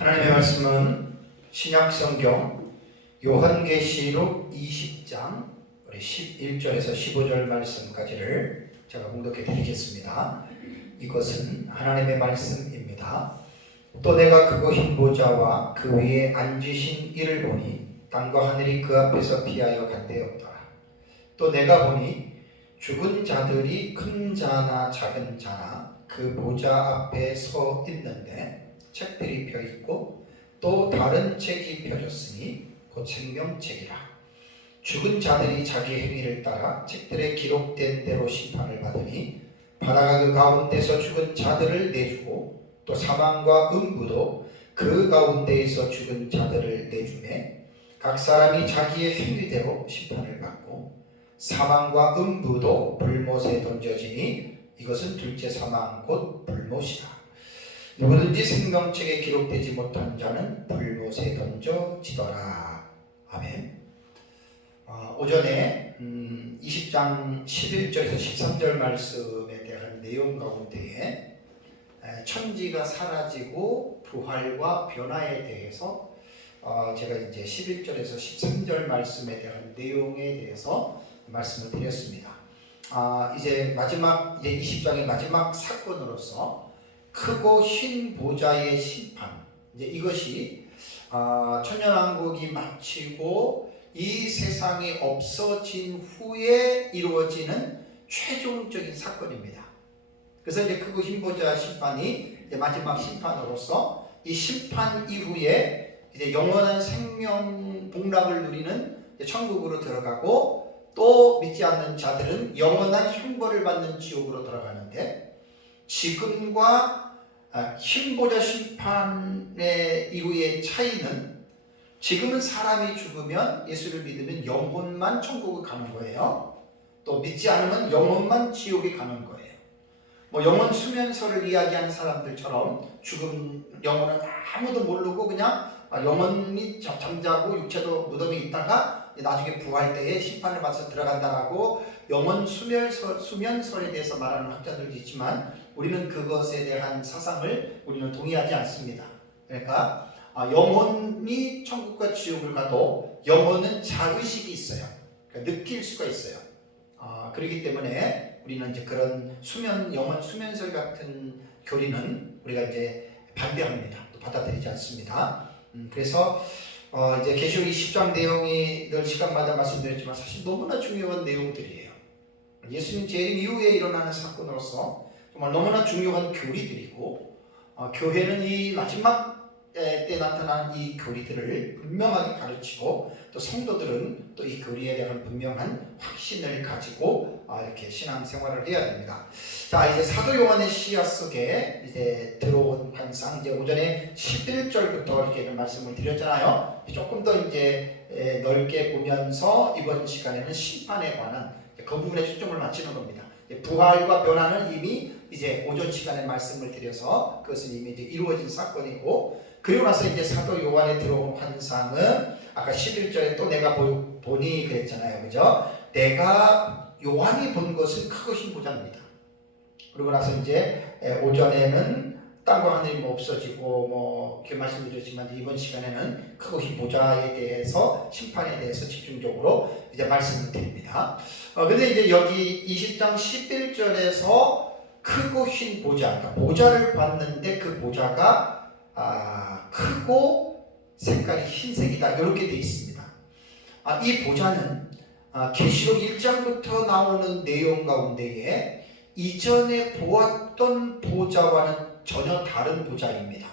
하나님의 말씀은 신약성경 요한계시록 20장 우리 11절에서 15절 말씀까지를 제가 봉독해 드리겠습니다. 이것은 하나님의 말씀입니다. 또 내가 크고 흰 보좌와 그 위에 앉으신 이를 보니 땅과 하늘이 그 앞에서 피하여 간데없더라. 또 내가 보니 죽은 자들이 큰 자나 작은 자나 그 보좌 앞에 서 있는데 책들이 펴있고 또 다른 책이 펴졌으니 곧 생명책이라. 죽은 자들이 자기 행위를 따라 책들에 기록된 대로 심판을 받으니 바다가 그 가운데서 죽은 자들을 내주고 또 사망과 음부도 그 가운데에서 죽은 자들을 내주매 각 사람이 자기의 행위대로 심판을 받고 사망과 음부도 불못에 던져지니 이것은 둘째 사망 곧 불못이라. 누구든지 생명책에 기록되지 못한 자는 불못에 던져지더라. 아멘. 오전에 20장 11절에서 13절 말씀에 대한 내용 가운데에 천지가 사라지고 부활과 변화에 대해서 제가 이제 11절에서 13절 말씀에 대한 내용에 대해서 말씀을 드렸습니다. 이제 20장의 마지막 사건으로서 크고 흰 보좌의 심판, 이제 이것이 천년왕국이 마치고 이 세상이 없어진 후에 이루어지는 최종적인 사건입니다. 그래서 이제 크고 흰 보좌 심판이 이제 마지막 심판으로서 이 심판 이후에 이제 영원한 생명 복락을 누리는 천국으로 들어가고 또 믿지 않는 자들은 영원한 형벌을 받는 지옥으로 들어가는데, 지금과 흰 보좌 심판의 이후의 차이는 지금은 사람이 죽으면 예수를 믿으면 영혼만 천국을 가는 거예요. 또 믿지 않으면 영혼만 지옥에 가는 거예요. 영혼 수면설을 이야기하는 사람들처럼 죽음 영혼은 아무도 모르고 그냥 영혼이 잠자고 육체도 무덤에 있다가 나중에 부활 때에 심판을 받아서 들어간다라고 영혼 수면설에 대해서 말하는 학자들도 있지만 우리는 그것에 대한 사상을 우리는 동의하지 않습니다. 그러니까 영혼이 천국과 지옥을 가도 영혼은 자의식이 있어요. 그러니까 느낄 수가 있어요. 그렇기 때문에 우리는 이제 그런 영혼 수면설 같은 교리는 우리가 이제 반대합니다. 또 받아들이지 않습니다. 그래서 이제 계시록 20장 내용이 늘 시간마다 말씀드렸지만 사실 너무나 중요한 내용들이에요. 예수님 재림 이후에 일어나는 사건으로서 정말 너무나 중요한 교리들이고, 교회는 이 마지막 때 나타난 이 교리들을 분명하게 가르치고 또 성도들은 또 이 교리에 대한 분명한 확신을 가지고 이렇게 신앙생활을 해야 됩니다. 자, 이제 사도 요한의 시야 속에 이제 들어온 환상, 이제 오전에 11절부터 이렇게 말씀을 드렸잖아요. 조금 더 이제 넓게 보면서 이번 시간에는 심판에 관한 그 부분에 초점을 맞추는 겁니다. 부활과 변화는 이미 이제 오전 시간에 말씀을 드려서 그것은 이미 이제 이루어진 사건이고, 그리고 나서 이제 사도 요한에 들어온 환상은 아까 11절에 또 내가 보니 그랬잖아요. 그죠? 내가 요한이 본 것은 크고 흰 보좌입니다. 그러고 나서 이제 오전에는 땅과 하늘이 없어지고 이렇게 말씀드렸지만 이번 시간에는 크고 흰 보좌에 대해서 심판에 대해서 집중적으로 이제 말씀을 드립니다. 근데 이제 여기 20장 11절에서 크고 흰 보좌, 그러니까 보좌를 봤는데 그 보좌가 크고 색깔이 흰색이다 이렇게 되어 있습니다. 이 보좌는 계시록 1장부터 나오는 내용 가운데에 이전에 보았던 보좌와는 전혀 다른 보좌입니다.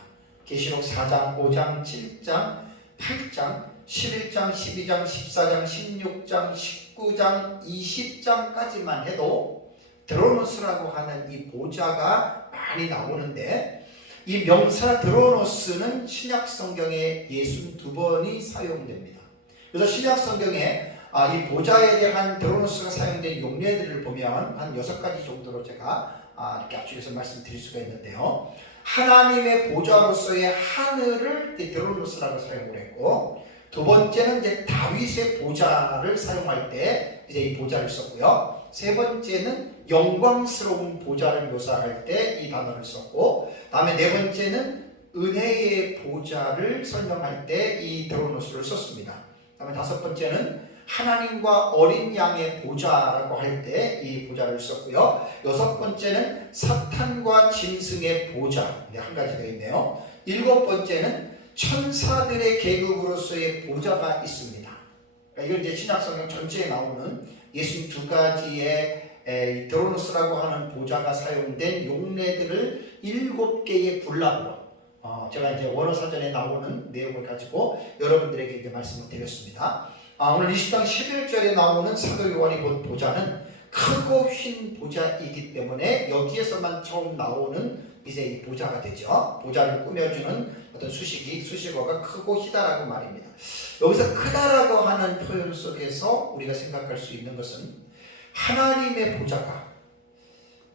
계시록 4장, 5장, 7장, 8장, 11장, 12장, 14장, 16장, 19장, 20장까지만 해도 드로노스라고 하는 이 보좌가 많이 나오는데, 이 명사 드로노스는 신약 성경에 62번이 사용됩니다. 그래서 신약 성경에 이 보좌에 대한 드로노스가 사용된 용례들을 보면 한 6가지 정도로 제가 이렇게 압축해서 말씀드릴 수가 있는데요. 하나님의 보좌로서의 하늘을 드로노스라고 사용을 했고, 두 번째는 이제 다윗의 보좌를 사용할 때 이제 이 보좌를 썼고요. 세 번째는 영광스러운 보좌를 묘사할 때 이 단어를 썼고, 다음에 네 번째는 은혜의 보좌를 설명할 때 이 드로노스를 썼습니다. 다음에 다섯 번째는 하나님과 어린 양의 보좌라고 할 때 이 보좌를 썼고요. 여섯 번째는 사탄과 짐승의 보좌, 한 가지 더 있네요. 일곱 번째는 천사들의 계급으로서의 보좌가 있습니다. 이건 이제 신약성경 전체에 나오는 62가지의 드로노스라고 하는 보좌가 사용된 용례들을 7개의 분락으로 제가 이제 원어 사전에 나오는 내용을 가지고 여러분들에게 이제 말씀을 드렸습니다. 오늘 20장 11절에 나오는 사도 요한이 본 보좌는 크고 흰 보좌이기 때문에 여기에서만 처음 나오는 이제 이 보좌가 되죠. 보좌를 꾸며주는 어떤 수식어가 크고 희다라고 말입니다. 여기서 크다라고 하는 표현 속에서 우리가 생각할 수 있는 것은 하나님의 보좌가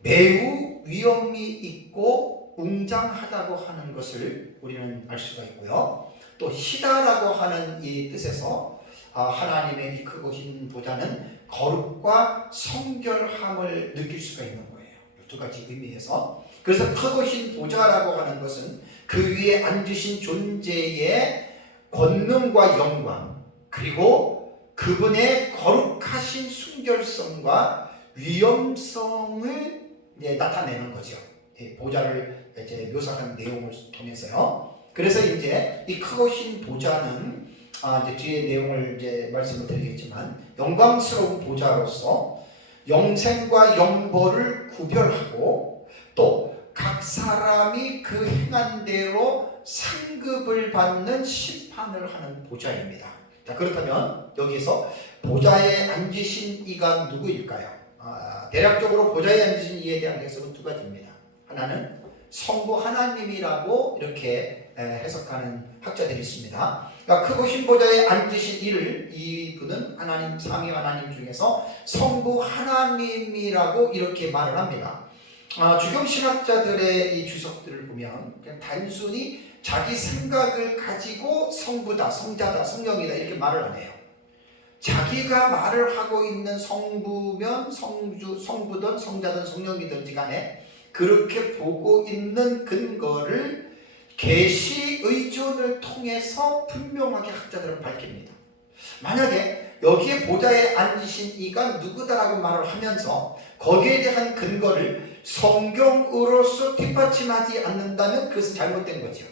매우 위엄이 있고 웅장하다고 하는 것을 우리는 알 수가 있고요. 또 희다라고 하는 이 뜻에서 하나님의 이 크고 흰 보좌는 거룩과 성결함을 느낄 수가 있는 거예요. 두 가지 의미에서. 그래서 크고 흰 보좌라고 하는 것은 그 위에 앉으신 존재의 권능과 영광, 그리고 그분의 거룩하신 순결성과 위엄성을 나타내는 거죠. 보좌를 이제 묘사하는 내용을 통해서요. 그래서 이제 이 크고 흰 보좌는 이제 뒤에 내용을 이제 말씀을 드리겠지만 영광스러운 보좌로서 영생과 영벌을 구별하고 또 각 사람이 그 행한 대로 상급을 받는 심판을 하는 보좌입니다. 자, 그렇다면 여기서 보좌에 앉으신 이가 누구일까요? 대략적으로 보좌에 앉으신 이에 대한 해석은 두 가지입니다. 하나는 성부 하나님이라고 이렇게 해석하는 학자들이 있습니다. 그러니까 크고 흰 보좌에 앉으신 이분은 하나님, 삼위 하나님 중에서 성부 하나님이라고 이렇게 말을 합니다. 주경 신학자들의 이 주석들을 보면 그냥 단순히 자기 생각을 가지고 성부다, 성자다, 성령이다 이렇게 말을 안 해요. 자기가 말을 하고 있는 성부면 성부든 성자든 성령이든지 간에 그렇게 보고 있는 근거를 계시 의존을 통해서 분명하게 학자들은 밝힙니다. 만약에 여기에 보좌에 앉으신 이가 누구다라고 말을 하면서 거기에 대한 근거를 성경으로서 뒷받침하지 않는다면 그것은 잘못된 거죠.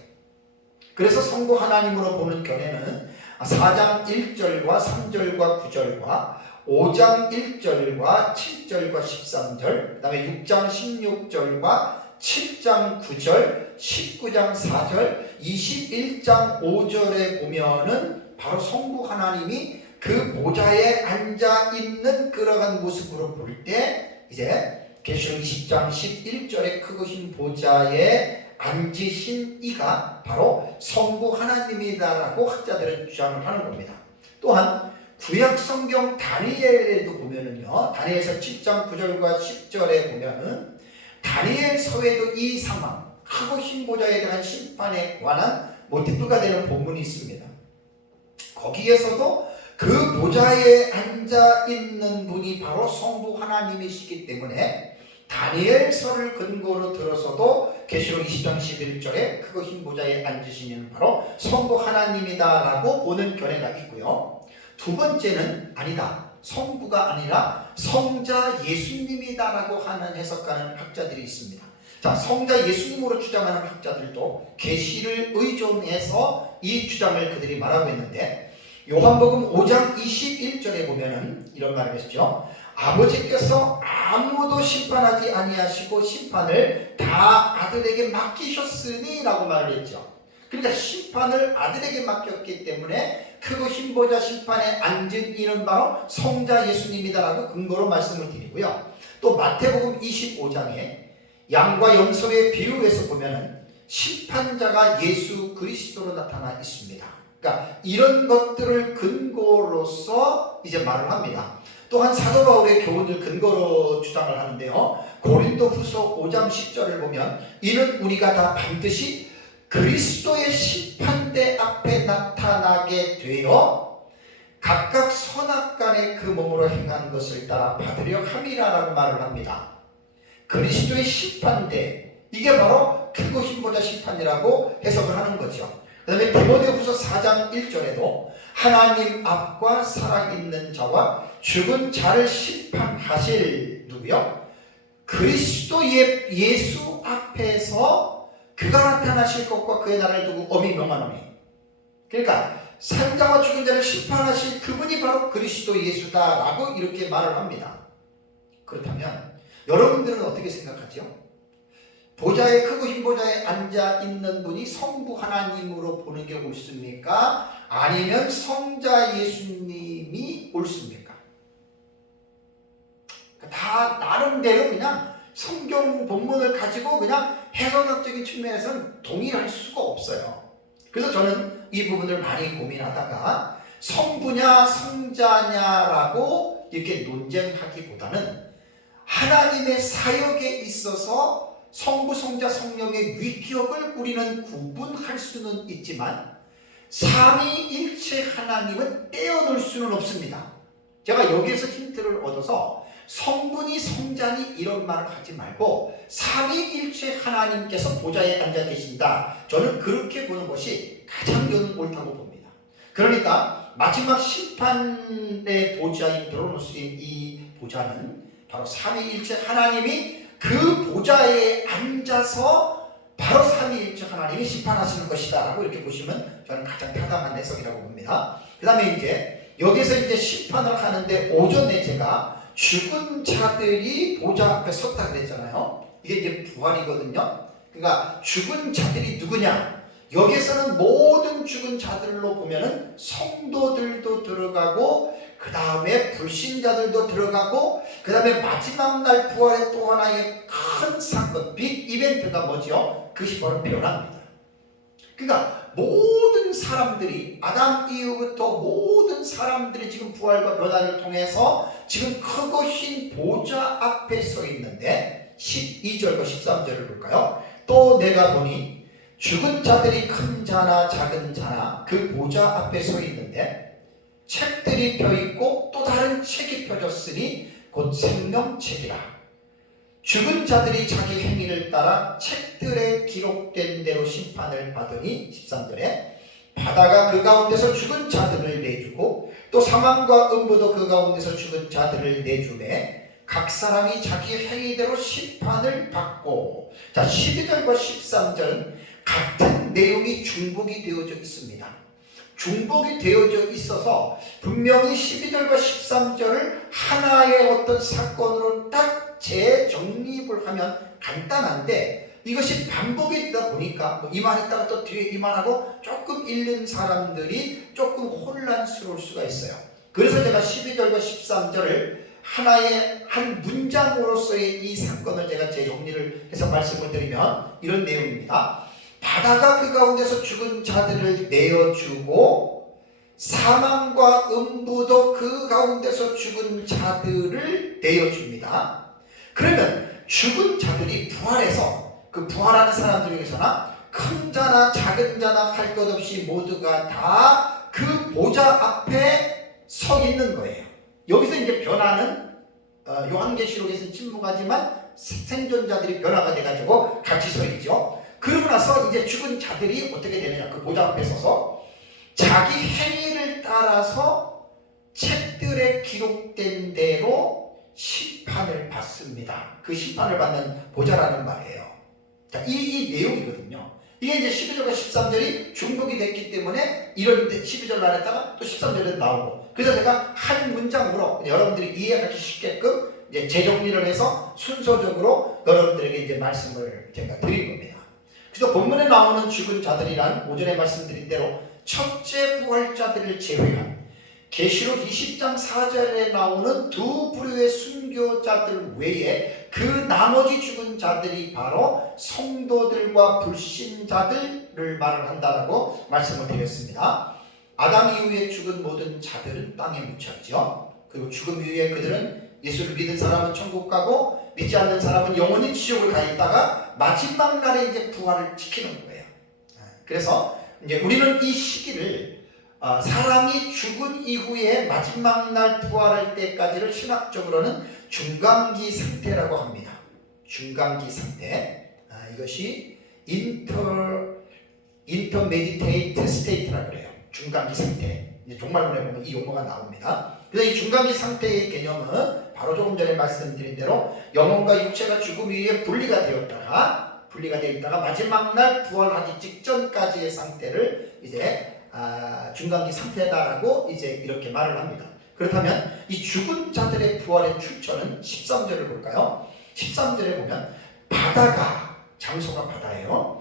그래서 성부 하나님으로 보는 견해는 4장 1절과 3절과 9절과 5장 1절과 7절과 13절, 그 다음에 6장 16절과 7장 9절, 19장 4절, 21장 5절에 보면은 바로 성부 하나님이 그 보좌에 앉아 있는 그러한 모습으로 볼 때 이제 계시록 20장 11절에 크고 흰 보좌에 앉으신 이가 바로 성부 하나님이다라고 학자들은 주장을 하는 겁니다. 또한 구약 성경 다니엘에도 보면은요, 다니엘서 7장 9절과 10절에 보면은 다니엘서에도 이 상황, 크고 흰 보좌에 대한 심판에 관한 모티프가 되는 본문이 있습니다. 거기에서도 그 보좌에 앉아 있는 분이 바로 성부 하나님이시기 때문에 다니엘서를 근거로 들어서도 계시록 20장 11절에 크고 흰 보좌에 앉으시는 바로 성부 하나님이다라고 보는 견해가 있고요. 두 번째는 아니다, 성부가 아니라 성자 예수님이다라고 하는 해석하는 학자들이 있습니다. 자, 성자 예수님으로 주장하는 학자들도 계시를 의존해서 이 주장을 그들이 말하고 있는데, 요한복음 5장 21절에 보면은 이런 말을 했죠. 아버지께서 아무도 심판하지 아니하시고 심판을 다 아들에게 맡기셨으니 라고 말을 했죠. 그러니까 심판을 아들에게 맡겼기 때문에 크고 흰 보좌 심판에 앉은 이는 바로 성자 예수님이다라고 근거로 말씀을 드리고요. 또 마태복음 25장에 양과 염소의 비유에서 보면은 심판자가 예수 그리스도로 나타나 있습니다. 그러니까 이런 것들을 근거로서 이제 말을 합니다. 또한 사도 바울의 교훈을 근거로 주장을 하는데요. 고린도후서 5장 10절을 보면 이는 우리가 다 반드시 그리스도의 심판대 앞에 나타나게 되어 각각 선악간에 그 몸으로 행한 것을 따라 받으려 함이라라고 말을 합니다. 그리스도의 심판대, 이게 바로 크고 힘보자 심판이라고 해석을 하는 거죠. 그 다음에 디모데후서 4장 1절에도 하나님 앞과 살아있는 자와 죽은 자를 심판하실 누구요? 그리스도의 예수 앞에서 그가 나타나실 것과 그의 나라를 두고 어미 명하노니. 그러니까 산 자와 죽은 자를 심판하실 그분이 바로 그리스도 예수다라고 이렇게 말을 합니다. 그렇다면 여러분들은 어떻게 생각하죠? 보좌에 크고 흰 보좌에 앉아 있는 분이 성부 하나님으로 보는 게 옳습니까? 아니면 성자 예수님이 옳습니까? 다 나름대로 그냥 성경 본문을 가지고 그냥 해석학적인 측면에서는 동의할 수가 없어요. 그래서 저는 이 부분을 많이 고민하다가 성부냐 성자냐라고 이렇게 논쟁하기보다는 하나님의 사역에 있어서 성부, 성자, 성령의 위격을 우리는 구분할 수는 있지만 삼위일체 하나님은 떼어놓을 수는 없습니다. 제가 여기에서 힌트를 얻어서 성분이 성자니 이런 말을 하지 말고 삼위일체 하나님께서 보좌에 앉아 계신다. 저는 그렇게 보는 것이 가장 저는 옳다고 봅니다. 그러니까 마지막 심판의 보좌인 드로노스인 이 보좌는 바로 삼위일체 하나님이 그 보좌에 앉아서 바로 삼위일체 하나님이 심판하시는 것이다 라고 이렇게 보시면 저는 가장 타당한 해석이라고 봅니다. 그 다음에 이제 여기서 이제 심판을 하는데 오전에 제가 죽은 자들이 보좌 앞에 섰다 그랬잖아요. 이게 이제 부활이거든요. 그러니까 죽은 자들이 누구냐? 여기서는 모든 죽은 자들로 보면은 성도들도 들어가고 그 다음에 불신자들도 들어가고 그 다음에 마지막 날 부활의 또 하나의 큰 사건, 빅 이벤트가 뭐죠? 그것이 바로 변화입니다. 그러니까 모든 사람들이 아담 이후부터 모든 사람들이 지금 부활과 변화를 통해서 지금 크고 흰 보좌 앞에 서 있는데 12절과 13절을 볼까요? 또 내가 보니 죽은 자들이 큰 자나 작은 자나 그 보좌 앞에 서 있는데 책들이 펴있고 또 다른 책이 펴졌으니 곧 생명책이라. 죽은 자들이 자기 행위를 따라 책들에 기록된 대로 심판을 받으니 13절에 바다가 그 가운데서 죽은 자들을 내주고 또 사망과 음부도 그 가운데서 죽은 자들을 내주매 각 사람이 자기 행위대로 심판을 받고. 자, 12절과 13절은 같은 내용이 중복이 되어져 있습니다. 중복이 되어져 있어서 분명히 12절과 13절을 하나의 어떤 사건으로 딱 재정립을 하면 간단한데 이것이 반복이 되다 보니까 뭐 이만했다가 또 뒤에 이만하고 조금 읽는 사람들이 조금 혼란스러울 수가 있어요. 그래서 제가 12절과 13절을 하나의 한 문장으로서의 이 사건을 제가 재정리를 해서 말씀을 드리면 이런 내용입니다. 바다가 그 가운데서 죽은 자들을 내어주고 사망과 음부도 그 가운데서 죽은 자들을 내어줍니다. 그러면 죽은 자들이 부활해서 그 부활하는 사람들 중에서나 큰 자나 작은 자나 할 것 없이 모두가 다 그 보좌 앞에 서 있는 거예요. 여기서 이제 변화는 요한계시록에서는 침묵하지만 생존자들이 변화가 돼가지고 같이 서 있죠. 그러고 나서 이제 죽은 자들이 어떻게 되느냐, 그 보좌 앞에 서서 자기 행위를 따라서 책들에 기록된 대로 심판을 받습니다. 그 심판을 받는 보좌라는 말이에요. 자, 이 내용이거든요. 이게 이제 12절과 13절이 중복이 됐기 때문에 이런 12절 말했다가 또 13절에 나오고, 그래서 제가 한 문장으로 여러분들이 이해하기 쉽게끔 이제 재정리를 해서 순서적으로 여러분들에게 이제 말씀을 제가 드린 겁니다. 그래서 본문에 나오는 죽은 자들이란 오전에 말씀드린 대로 첫째 부활자들을 제외한 계시록 20장 4절에 나오는 두 부류의 순교자들 외에 그 나머지 죽은 자들이 바로 성도들과 불신자들을 말을 한다라고 말씀을 드렸습니다. 아담 이후에 죽은 모든 자들은 땅에 묻혔죠. 그리고 죽음 이후에 그들은 예수를 믿은 사람은 천국 가고 믿지 않는 사람은 영원히 지옥을 가 있다가 마지막 날에 이제 부활을 지키는 거예요. 그래서 이제 우리는 이 시기를 사람이 죽은 이후에 마지막 날 부활할 때까지를 신학적으로는 중간기 상태라고 합니다. 중간기 상태. 이것이 intermediate state라고 그래요. 중간기 상태. 이제 종말론에 보면 이 용어가 나옵니다. 그래서 이 중간기 상태의 개념은 바로 조금 전에 말씀드린 대로 영혼과 육체가 죽음 이후에 분리가 되어 있다가 마지막 날 부활하기 직전까지의 상태를 이제 중간기 상태다라고 이제 이렇게 말을 합니다. 그렇다면 이 죽은 자들의 부활의 출처는 13절을 볼까요? 13절에 보면 바다가, 장소가 바다예요.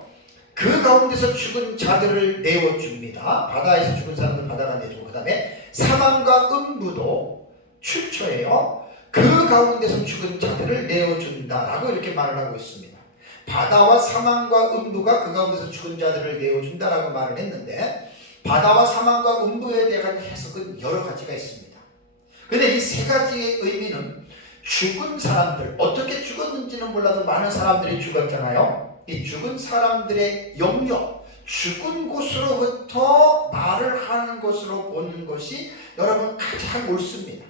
그 가운데서 죽은 자들을 내어줍니다. 바다에서 죽은 사람들 바다가 내주고, 그 다음에 사망과 음부도 출처예요. 그 가운데서 죽은 자들을 내어준다라고 이렇게 말을 하고 있습니다. 바다와 사망과 음부가 그 가운데서 죽은 자들을 내어준다라고 말을 했는데, 바다와 사망과 음부에 대한 해석은 여러 가지가 있습니다. 근데 이 세 가지의 의미는 죽은 사람들, 어떻게 죽었는지는 몰라도 많은 사람들이 죽었잖아요. 이 죽은 사람들의 영역, 죽은 곳으로부터 말을 하는 것으로 보는 것이 여러분 가장 옳습니다.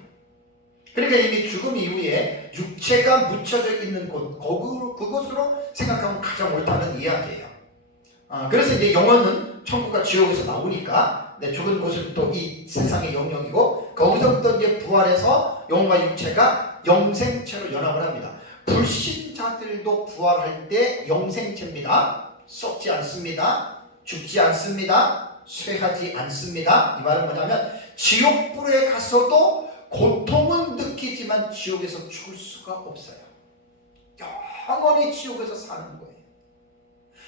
그러니까 이미 죽음 이후에 육체가 묻혀져 있는 곳, 그곳으로 생각하면 가장 옳다는 이야기예요. 그래서 이제 영혼은 천국과 지옥에서 나오니까 죽은 곳은 또 이 세상의 영역이고, 거기서부터 이제 부활해서 영혼과 육체가 영생체로 연합을 합니다. 불신자들도 부활할 때 영생체입니다. 썩지 않습니다. 죽지 않습니다. 쇠하지 않습니다. 이 말은 뭐냐면 지옥불에 가서도 고통은 느끼지만 지옥에서 죽을 수가 없어요. 영원히 지옥에서 사는 거예요.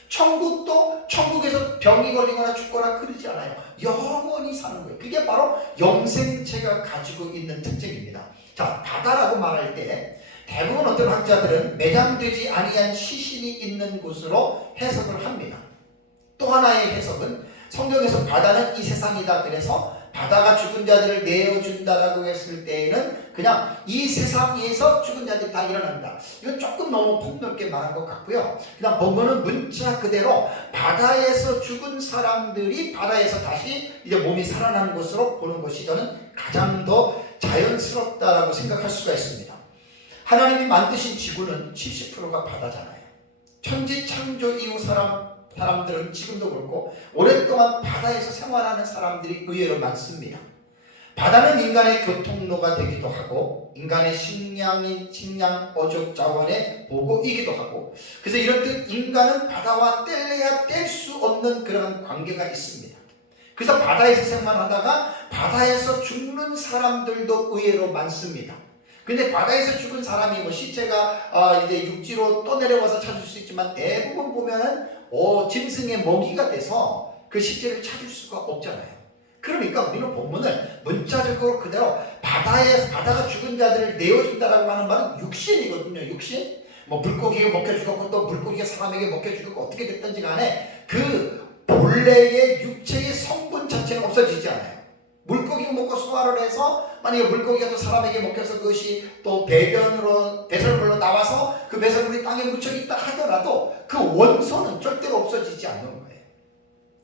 천국도 천국에서 병이 걸리거나 죽거나 그러지 않아요. 영원히 사는 거예요. 그게 바로 영생체가 가지고 있는 특징입니다. 자, 바다라고 말할 때 대부분 어떤 학자들은 매장되지 아니한 시신이 있는 곳으로 해석을 합니다. 또 하나의 해석은 성경에서 바다는 이 세상이다, 그래서 바다가 죽은 자들을 내어준다라고 했을 때에는 그냥 이 세상에서 죽은 자들이 다 일어난다. 이건 조금 너무 폭넓게 말한 것 같고요. 그냥 본문은 문자 그대로 바다에서 죽은 사람들이 바다에서 다시 이제 몸이 살아나는 것으로 보는 것이 저는 가장 더 자연스럽다라고 생각할 수가 있습니다. 하나님이 만드신 지구는 70%가 바다잖아요. 천지 창조 이후 사람들은 지금도 그렇고 오랫동안 바다에서 생활하는 사람들이 의외로 많습니다. 바다는 인간의 교통로가 되기도 하고 인간의 식량, 어족 자원의 보고이기도 하고, 그래서 이렇듯 인간은 바다와 뗄래야 뗄 수 없는 그런 관계가 있습니다. 그래서 바다에서 생활하다가 바다에서 죽는 사람들도 의외로 많습니다. 근데 바다에서 죽은 사람이 뭐 시체가 이제 육지로 또 내려와서 찾을 수 있지만 대부분 보면은 짐승의 먹이가 돼서 그 시체를 찾을 수가 없잖아요. 그러니까 우리는 본문을 문자적으로 그대로 바다가 죽은 자들을 내어준다라고 하는 말은 육신이거든요. 육신. 뭐 물고기가 먹혀 죽었고 또 물고기가 사람에게 먹혀 죽었고 어떻게 됐든지 간에 그 본래의 육체의 성분 자체는 없어지지 않아요. 물고기가 먹고 소화를 해서 만약에 물고기가 또 사람에게 먹혀서 그것이 또 배설물로 나와서 그 배설물이 땅에 묻혀 있다 하더라도 그 원소는 절대로 없어지지 않는 거예요.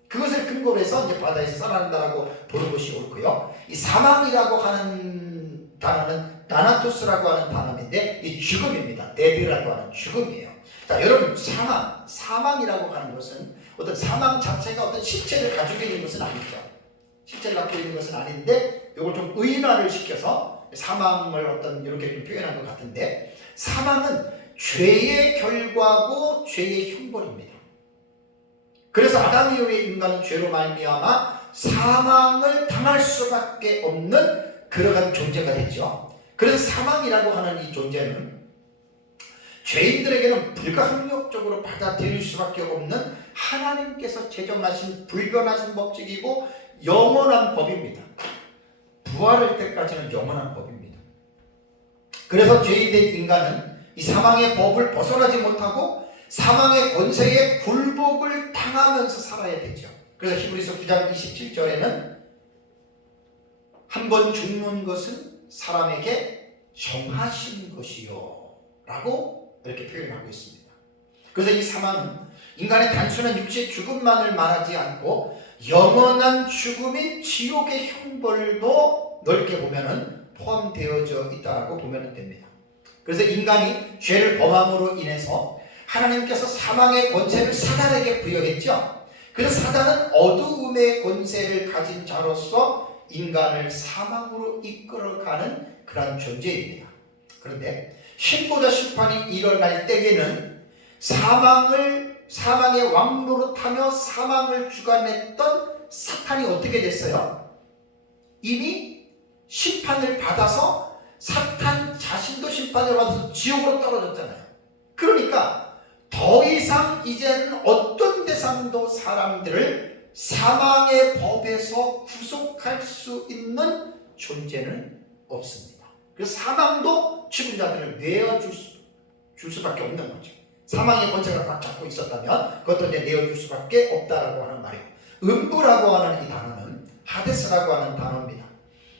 그것을 근거로 해서 이제 바다에서 살아난다라고 보는 것이 옳고요. 이 사망이라고 하는 단어는 다나토스라고 하는 단어인데 이 죽음입니다. 데드라고 하는 죽음이에요. 자, 여러분, 사망이라고 하는 것은 어떤 사망 자체가 어떤 실체를 가지고 있는 것은 아니죠. 실체를 갖고 있는 것은 아닌데 이걸 좀 의인화를 시켜서 사망을 어떤 이렇게 좀 표현한 것 같은데, 사망은 죄의 결과고 죄의 형벌입니다. 그래서 아담 이후의 인간은 죄로 말미암아 사망을 당할 수밖에 없는 그러한 존재가 됐죠. 그래서 사망이라고 하는 이 존재는 죄인들에게는 불가항력적으로 받아들일 수밖에 없는 하나님께서 제정하신 불변하신 법칙이고 영원한 법입니다. 부활할 때까지는 영원한 법입니다. 그래서 죄인된 인간은 이 사망의 법을 벗어나지 못하고 사망의 권세에 굴복을 당하면서 살아야 되죠. 그래서 히브리서 9장 27절에는 한 번 죽는 것은 사람에게 정하신 것이요 라고 이렇게 표현하고 있습니다. 그래서 이 사망은 인간의 단순한 육체의 죽음만을 말하지 않고 영원한 죽음인 지옥의 형벌도 넓게 보면은 포함되어져 있다고 보면 됩니다. 그래서 인간이 죄를 범함으로 인해서 하나님께서 사망의 권세를 사단에게 부여했죠. 그래서 사단은 어두움의 권세를 가진 자로서 인간을 사망으로 이끌어가는 그러한 존재입니다. 그런데 신보자 심판이 일어날 때에는 사망의 왕노릇하며 사망을 주관했던 사탄이 어떻게 됐어요? 이미 심판을 받아서 사탄 자신도 심판을 받아서 지옥으로 떨어졌잖아요. 그러니까 더 이상 이제는 어떤 대상도 사람들을 사망의 법에서 구속할 수 있는 존재는 없습니다. 그래서 사망도 죽은 자들을 내어줄 수밖에 없는 거죠. 사망의 권세가 꽉 잡고 있었다면 그것도 이제 내어줄 수밖에 없다라고 하는 말이에요. 음부라고 하는 이 단어는 하데스라고 하는 단어입니다.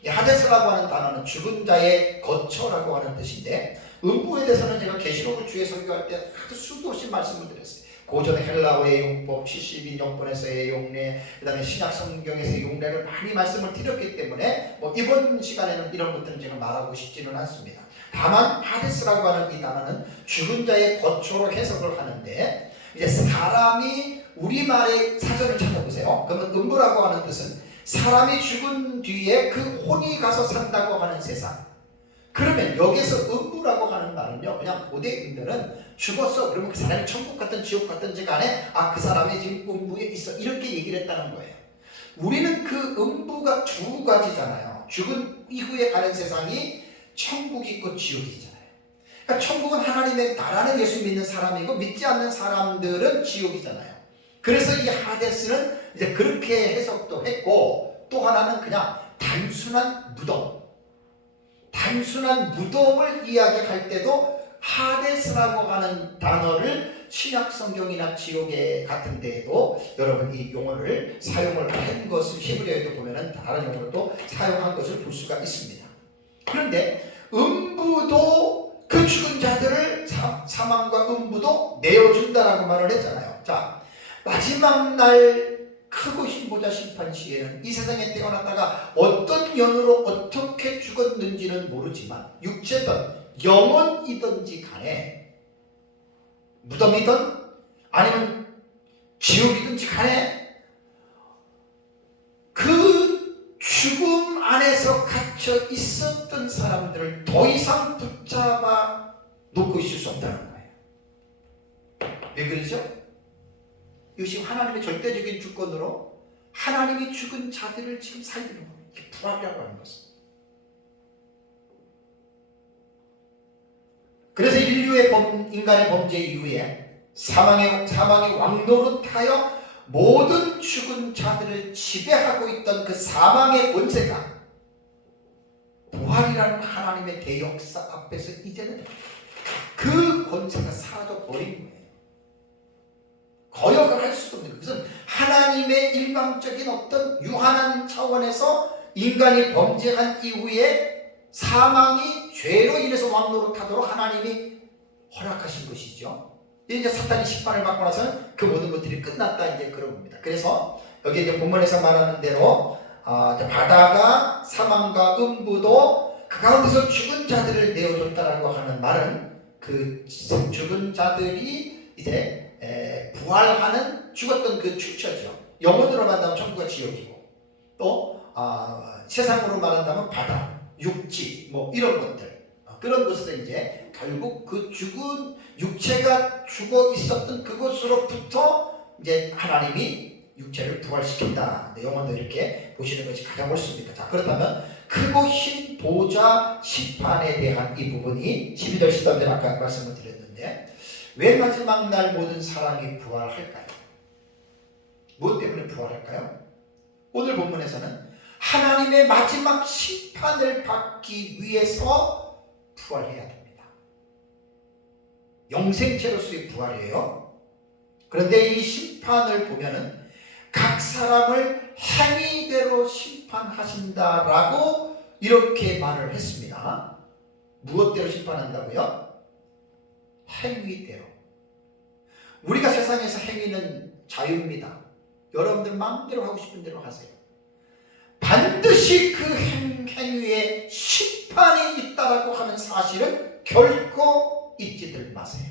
이 하데스라고 하는 단어는 죽은 자의 거처라고 하는 뜻인데, 음부에 대해서는 제가 계시록을 주에 설교할 때 하도 수도 없이 말씀을 드렸어요. 고전 헬라어의 용법, 72년권에서의 용례, 그 다음에 신약 성경에서의 용례를 많이 말씀을 드렸기 때문에 이번 시간에는 이런 것들은 제가 말하고 싶지는 않습니다. 다만 하데스라고 하는 이 단어는 죽은 자의 거처로 해석을 하는데, 이제 사람이 우리말의 사전을 찾아보세요. 그러면 음부라고 하는 뜻은 사람이 죽은 뒤에 그 혼이 가서 산다고 하는 세상. 그러면 여기서 음부라고 하는 말은요, 그냥 고대인들은 죽었어 그러면 그 사람이 천국 갔든 지옥 갔든지 간에 그 사람이 지금 음부에 있어 이렇게 얘기를 했다는 거예요. 우리는 그 음부가 두 가지잖아요. 죽은 이후에 가는 세상이 천국이 있고 지옥이 있잖아요. 그러니까 천국은 하나님의 나라는 예수 믿는 사람이고 믿지 않는 사람들은 지옥이잖아요. 그래서 이 하데스는 이제 그렇게 해석도 했고, 또 하나는 그냥 단순한 무덤을 이야기할 때도 하데스라고 하는 단어를 신약 성경이나 지옥에 같은 데에도 여러분 이 용어를 사용을 한 것을 히브리어에도 보면은 다른 용어로도 사용한 것을 볼 수가 있습니다. 그런데 음부도 그 죽은 자들을 사망과 음부도 내어준다라고 말을 했잖아요. 자, 마지막 날 크고 힘보자 심판 시에는 이 세상에 태어났다가 어떤 연으로 어떻게 죽었는지는 모르지만 육체든 영혼이든지 간에 무덤이든 아니면 지옥이든지 간에 그 죽음 안에서 갇혀 있었던 사람들을 더 이상 붙잡아 놓고 있을 수 없다는 거예요. 왜 그러죠? 이것이 하나님의 절대적인 주권으로 하나님이 죽은 자들을 지금 살리는 거예요. 이게 부활이라고 하는 것은. 그래서 인간의 범죄 이후에 사망의 왕노릇하여 모든 죽은 자들을 지배하고 있던 그 사망의 권세가 부활이라는 하나님의 대역사 앞에서 이제는 그 권세가 사라져 버린 거예요. 거역을 할 수도 없는 거예요. 그것은 하나님의 일방적인 어떤 유한한 차원에서 인간이 범죄한 이후에 사망이 죄로 인해서 왕노릇하도록 하나님이 허락하신 것이죠. 이제 사탄이 심판을 받고 나서는 그 모든 것들이 끝났다 이제 그런 겁니다. 그래서 여기 이제 본문에서 말하는 대로 바다가 사망과 음부도 그 가운데서 죽은 자들을 내어줬다라고 하는 말은 그 죽은 자들이 이제 부활하는 죽었던 그 출처죠. 영혼으로 말한다면 천국과 지옥이고, 또 세상으로 말한다면 바다, 육지 이런 것들, 그런 곳에서 이제 결국 그 죽은 육체가 죽어 있었던 그곳으로부터 이제 하나님이 육체를 부활시킨다. 영혼도 이렇게 보시는 것이 가장 옳습니다. 자, 그렇다면 크고 흰 보좌 심판에 대한 이 부분이 12절 13절 아까 말씀을 드렸는데, 왜 마지막 날 모든 사람이 부활할까요? 무엇 때문에 부활할까요? 오늘 본문에서는 하나님의 마지막 심판을 받기 위해서 부활해야 됩니다. 영생체로서의 부활이에요. 그런데 이 심판을 보면은 각 사람을 행위대로 심판하신다라고 이렇게 말을 했습니다. 무엇대로 심판한다고요? 행위대로. 우리가 세상에서 행위는 자유입니다. 여러분들 마음대로 하고 싶은 대로 하세요. 반드시 그 행위에 심판이 있다라고 하는 사실은 결코 잊지들 마세요.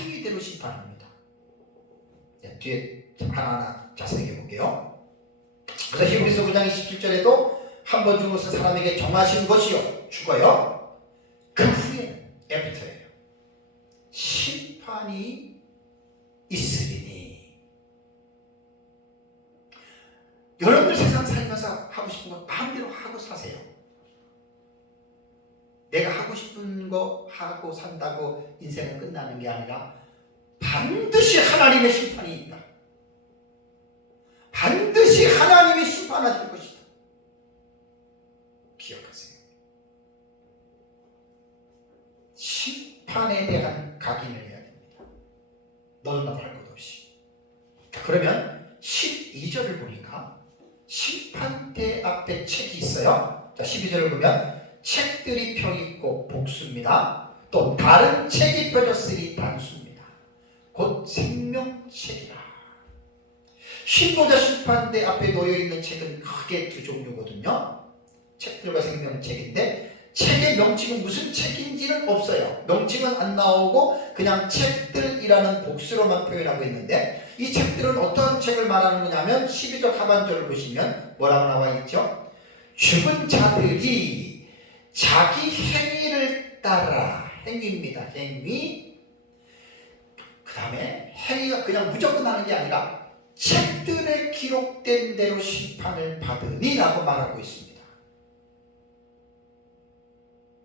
행위대로 심판합니다. 뒤에 하나하나 자세히 볼게요. 그래서 히브리서 9장 27절에도 한 번 죽어서 사람에게 정하신 것이요 죽어요. 그 후에는 애프터예요. 심판이 있으리니. 여러분들 세상 살면서 하고 싶은 거 마음대로 하고 사세요. 내가 하고 싶은 거 하고 산다고 인생은 끝나는 게 아니라 반드시 하나님의 심판이 있다. 반드시 하나님이 심판하실 것이다. 기억하세요. 심판에 대한 각인을 해야 됩니다. 너도 할 것 없이. 그러면 12절을 보니까 심판대 앞에 책이 있어요. 자, 12절을 보면 책들이 펴있고 복수입니다. 또 다른 책이 펴졌으니 단수입니다. 곧 생명책이라. 신보자 심판대 앞에 놓여있는 책은 크게 두 종류거든요. 책들과 생명책인데 책의 명칭은 무슨 책인지는 없어요. 명칭은 안 나오고 그냥 책들이라는 복수로만 표현하고 있는데 이 책들은 어떤 책을 말하는 거냐면 12절 하반절을 보시면 뭐라고 나와 있죠? 죽은 자들이 자기 행위를 따라. 행위입니다. 행위. 그 다음에 행위가 그냥 무조건 하는 게 아니라 책들에 기록된 대로 심판을 받으니 라고 말하고 있습니다.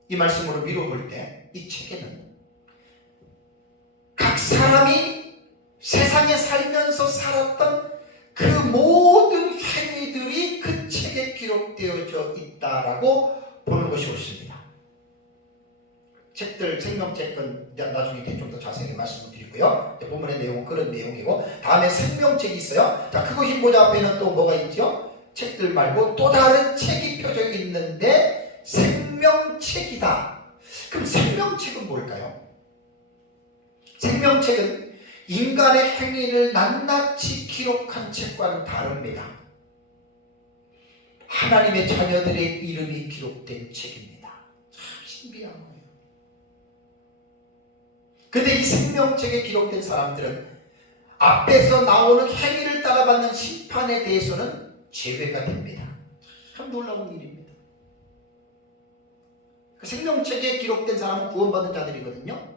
이 말씀으로 미뤄볼 때 이 책에는 각 사람이 세상에 살면서 살았던 그 모든 행위들이 그 책에 기록되어져 있다라고 보는 것이 옳습니다. 책들, 생명책은 나중에 좀 더 자세히 말씀을 드리고요. 본문의 내용은 그런 내용이고 다음에 생명책이 있어요. 자, 그거 흰보자 앞에는 또 뭐가 있죠? 책들 말고 또 다른 책이 펴져 있는데 생명책이다. 그럼 생명책은 뭘까요? 생명책은 인간의 행위를 낱낱이 기록한 책과는 다릅니다. 하나님의 자녀들의 이름이 기록된 책입니다. 참 신비한 거예요. 근데 이 생명책에 기록된 사람들은 앞에서 나오는 행위를 따라받는 심판에 대해서는 제외가 됩니다. 참 놀라운 일입니다. 그 생명책에 기록된 사람은 구원받은 자들이거든요.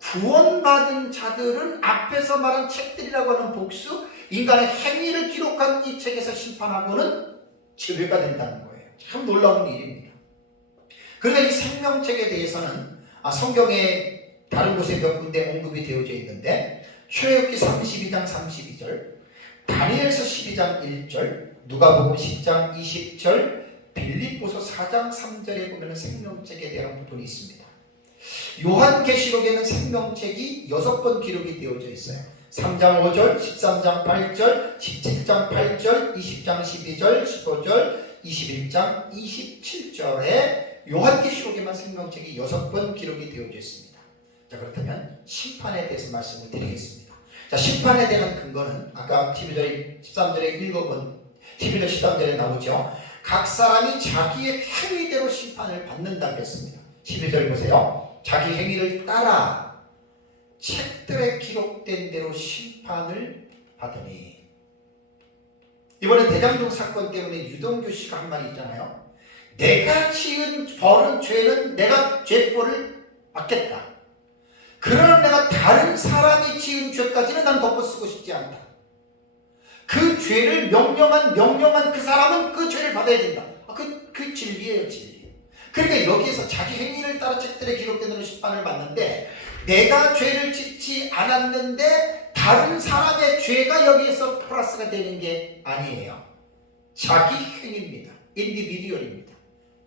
구원받은 자들은 앞에서 말한 책들이라고 하는 복수, 인간의 행위를 기록한 이 책에서 심판하고는 제외가 된다는 거예요. 참 놀라운 일입니다. 그러나 이 생명책에 대해서는 성경에 다른 곳에 몇 군데 언급이 되어져 있는데 출애굽기 32장 32절, 다니엘서 12장 1절, 누가복음 10장 20절, 빌립보서 4장 3절에 보면 생명책에 대한 부분이 있습니다. 요한계시록에는 생명책이 6번 기록이 되어져 있어요. 3장 5절, 13장 8절, 17장 8절, 20장 12절, 15절, 21장 27절에 요한계시록에만 생명책이 6번 기록이 되어져 있습니다. 자, 그렇다면 심판에 대해서 말씀을 드리겠습니다. 자, 심판에 대한 근거는 아까 12절, 13절에 읽어본 11절, 13절에 나오죠. 각 사람이 자기의 행위대로 심판을 받는다고 했습니다. 12절 보세요. 자기 행위를 따라 책들에 기록된 대로 심판을 받으니. 이번에 대장동 사건 때문에 유동규 씨가 한 말이 있잖아요. 내가 지은 벌은 죄는 내가 죄벌을 받겠다. 그러나 내가 다른 사람이 지은 죄까지는 난 덮어쓰고 싶지 않다. 그 죄를 명령한 그 사람은 그 죄를 받아야 된다. 그 진리예요, 진리. 그러니까 여기에서 자기 행위를 따라 책들에 기록된 대로 심판을 받는데 내가 죄를 짓지 않았는데 다른 사람의 죄가 여기에서 플러스가 되는 게 아니에요. 자기 행위입니다. 인디비디얼입니다.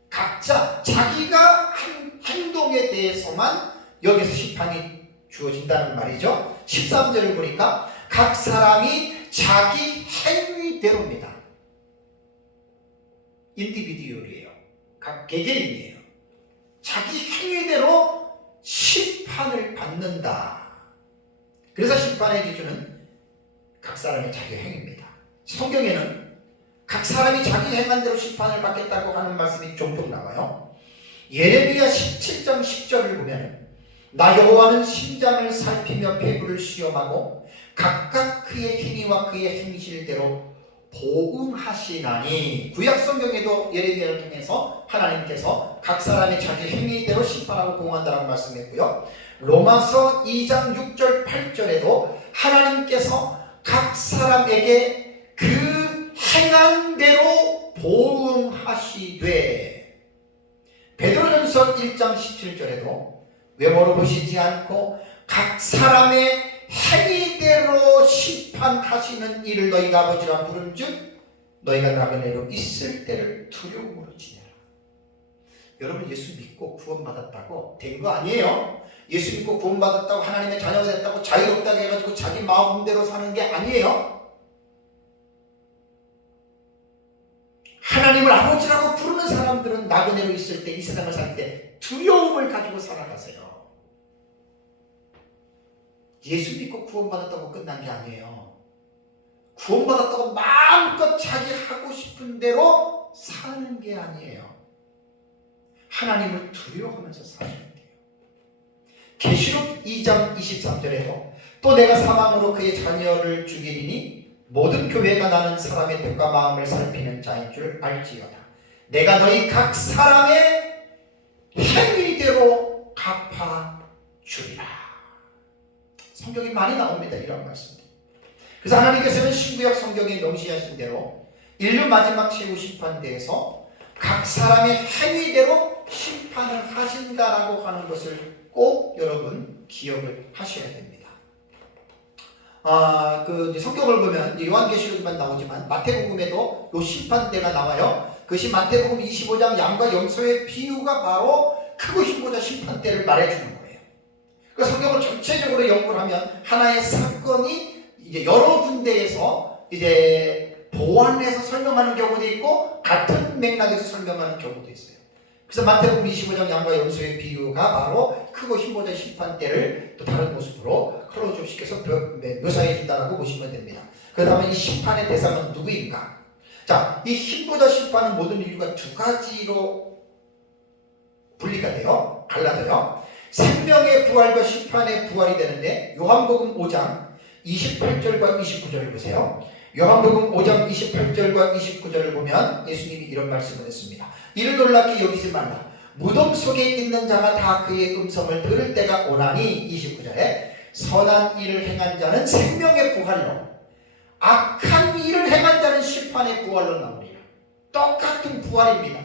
각자 자기가 한 행동에 대해서만 여기서 심판이 주어진다는 말이죠. 13절을 보니까 각 사람이 자기 행위대로입니다. 인디비디얼이에요. 각 개개인이에요. 자기 행위대로 심판을 받는다. 그래서 심판의 기준은 각 사람의 자기 행위입니다. 성경에는 각 사람이 자기 행한 대로 심판을 받겠다고 하는 말씀이 종종 나와요. 예레미야 17장 10절을 보면 나 여호와는 심장을 살피며 폐부를 시험하고 각각 그의 행위와 그의 행실대로 보응하시나니. 구약 성경에도 예레미야를 통해서 하나님께서 각 사람의 자기 행위대로 심판하고 보응한다라고 말씀했고요. 로마서 2장 6절 8절에도 하나님께서 각 사람에게 그 행한 대로 보응하시되, 베드로전서 1장 17절에도 외모로 보시지 않고 각 사람의 행위대로 심판하시는 이를 너희가 아버지라 부른즉 너희가 나그네로 있을 때를 두려움으로 지내라. 여러분, 예수 믿고 구원받았다고 된 거 아니에요. 예수 믿고 구원받았다고 하나님의 자녀가 됐다고 자유롭다고 해가지고 자기 마음대로 사는 게 아니에요. 하나님을 아버지라고 부르는 사람들은 나그네로 있을 때, 이 세상을 살 때 두려움을 가지고 살아가세요. 예수 믿고 구원받았다고 끝난 게 아니에요. 구원받았다고 마음껏 자기 하고 싶은 대로 사는 게 아니에요. 하나님을 두려워하면서 사셔야 돼요. 계시록 2장 23절에도 또 내가 사망으로 그의 자녀를 죽이리니 모든 교회가 나는 사람의 뜻과 마음을 살피는 자인 줄 알지어다. 내가 너희 각 사람의 행위대로 갚아주리라. 성경이 많이 나옵니다. 이런 말씀들. 그래서 하나님께서는 신구약 성경에 명시하신 대로 인류 마지막 최후 심판대에서 각 사람의 행위대로 심판을 하신다라고 하는 것을 꼭 여러분 기억을 하셔야 됩니다. 성경을 보면 요한계시록에만 나오지만 마태복음에도 요 심판대가 나와요. 그것이 마태복음 25장 양과 염소의 비유가 바로 크고 힘보다 심판대를 말해주는 거예요. 그 성경을 전체적으로 연구를 하면 하나의 사건이 이제 여러 군데에서 이제 보완해서 설명하는 경우도 있고 같은 맥락에서 설명하는 경우도 있어요. 그래서 마태복음 25장 양과 염소의 비유가 바로 크고 힘보다 심판대를 또 다른 모습으로 클로즈업시켜서 묘사해 준다라고 보시면 됩니다. 그렇다면 이 심판의 대상은 누구인가? 자, 이 힘보다 심판은 모든 인류가 두 가지로 분리가 돼요. 갈라져요. 생명의 부활과 심판의 부활이 되는데 요한복음 5장 28절과 29절을 보세요. 요한복음 5장 28절과 29절을 보면 예수님이 이런 말씀을 했습니다. 이를 놀랍게 여기지 말라. 무덤 속에 있는 자가 다 그의 음성을 들을 때가 오나니. 29절에 선한 일을 행한 자는 생명의 부활로, 악한 일을 행한 자는 심판의 부활로 나오리라. 똑같은 부활입니다.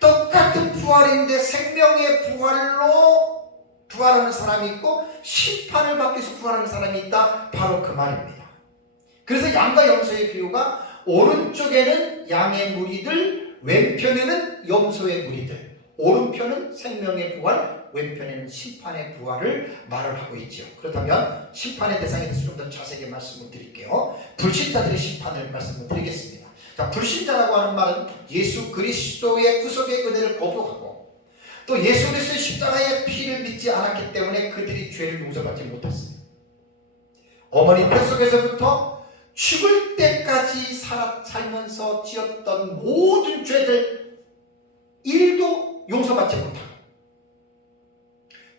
똑같은 부활인데 생명의 부활로 부활하는 사람이 있고 심판을 받기 위해서 부활하는 사람이 있다. 바로 그 말입니다. 그래서 양과 염소의 비유가 오른쪽에는 양의 무리들, 왼편에는 염소의 무리들. 오른편은 생명의 부활, 왼편에는 심판의 부활을 말을 하고 있죠. 그렇다면 심판의 대상에 대해서 좀 더 자세하게 말씀을 드릴게요. 불신자들의 심판을 말씀을 드리겠습니다. 자, 불신자라고 하는 말은 예수 그리스도의 구속의 은혜를 거부하고 또 예수 그리스도의 십자가의 피를 믿지 않았기 때문에 그들이 죄를 용서받지 못했어요. 어머니 뱃속에서부터 죽을 때까지 살면서 지었던 모든 죄들 일도 용서받지 못하고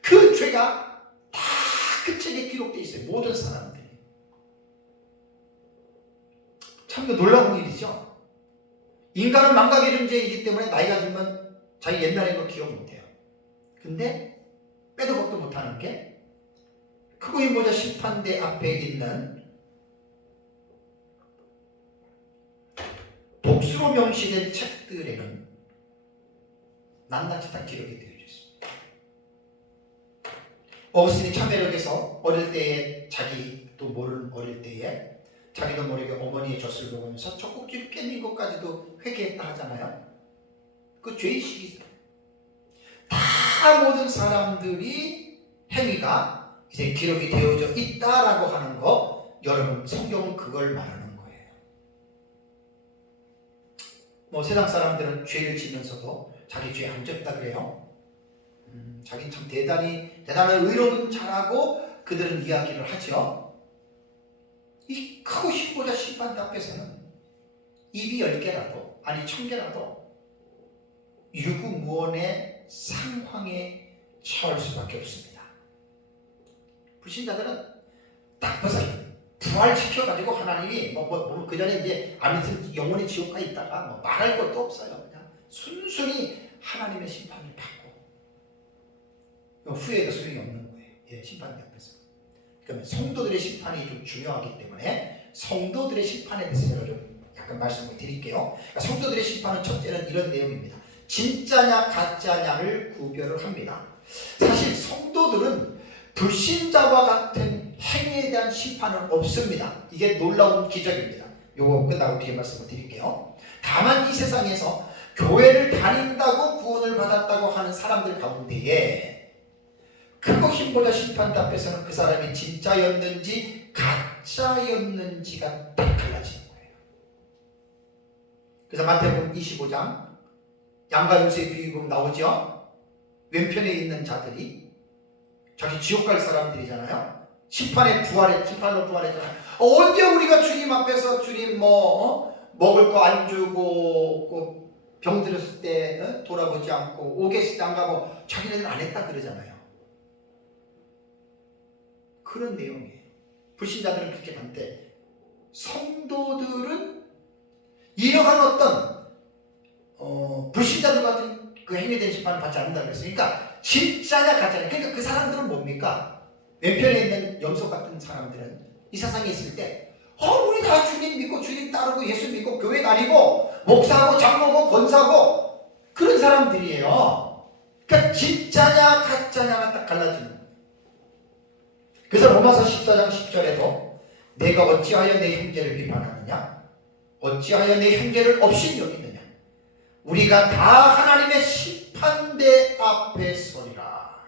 그 죄가 다 그 책에 기록되어 있어요. 모든 사람들이. 참 놀라운 일이죠. 인간은 망각의 존재이기 때문에 나이가 들면 자기 옛날에 거 기억 못해요. 근데 빼도 박도 못하는 게 크고 힘보다 심판대 앞에 있는 복수로 명시된 책들에는 낱낱이 다 기록이 되어 있습니다. 어거스틴이 참회록에서 어릴 때에 자기도 모르는 어릴 때에 자기도 모르게 어머니의 젖을 먹으면서 젖꼭지를 깨민 것까지도 회개했다 하잖아요. 그 죄의식이죠. 다 모든 사람들이 행위가 이제 기록이 되어져 있다라고 하는 거, 여러분 성경은 그걸 말하는 거예요. 뭐 세상 사람들은 죄를 지면서도 자기 죄 안 졌다 그래요. 자기는 참 대단한 의로운 자라고 그들은 이야기를 하죠. 이 크고 힘보다 심판 앞에서는 입이 10개라도 아니 1000개라도 유구무원의 상황에 처할 수밖에 없습니다. 불신자들은 딱 벌써 부활시켜가지고 하나님이 그 전에 이제 아무튼 영원히 지옥 가 있다가 말할 것도 없어요. 그냥 순순히 하나님의 심판을 받고 후회도 소용이 없는 거예요. 예, 심판 앞에서. 그러면 성도들의 심판이 좀 중요하기 때문에 성도들의 심판에 대해서 제가 좀 약간 말씀을 드릴게요. 그러니까 성도들의 심판은 첫째는 이런 내용입니다. 진짜냐 가짜냐를 구별을 합니다. 사실 성도들은 불신자와 같은 행위에 대한 심판은 없습니다. 이게 놀라운 기적입니다. 요거 끝나고 뒤에 말씀을 드릴게요. 다만 이 세상에서 교회를 다닌다고 구원을 받았다고 하는 사람들 가운데에 크고 힘보다 심판 앞에서는 그 사람이 진짜였는지 가짜였는지가 딱 갈라지는 거예요. 그래서 마태복음 25장 양과 염소의 비유 보면 나오죠. 왼편에 있는 자들이 자기 지옥 갈 사람들이잖아요. 심판로 부활했잖아요. 언제 우리가 주님 앞에서 주님 먹을 거 안 주고 병 들었을 때 돌아보지 않고 오겠을 때 안 가고 자기네들 안 했다 그러잖아요. 그런 내용이에요. 불신자들은 그렇게 반대. 성도들은 이러한 어떤 불신자들 같은 그 행위에 대한 심판을 받지 않는다 그랬어요. 그러니까 진짜냐 가짜냐. 그러니까 그 사람들은 뭡니까? 왼편에 있는 염소 같은 사람들은 이 세상에 있을 때 우리 다 주님 믿고 주님 따르고 예수 믿고 교회 다니고 목사하고 장로고 권사고 그런 사람들이에요. 그러니까 진짜냐 가짜냐가 딱 갈라지는 거예요. 그래서 로마서 14장 10절에도 내가 어찌하여 내 형제를 비판하느냐? 어찌하여 내 형제를 없이 여기느냐? 우리가 다 하나님의 심판대 앞에 서리라.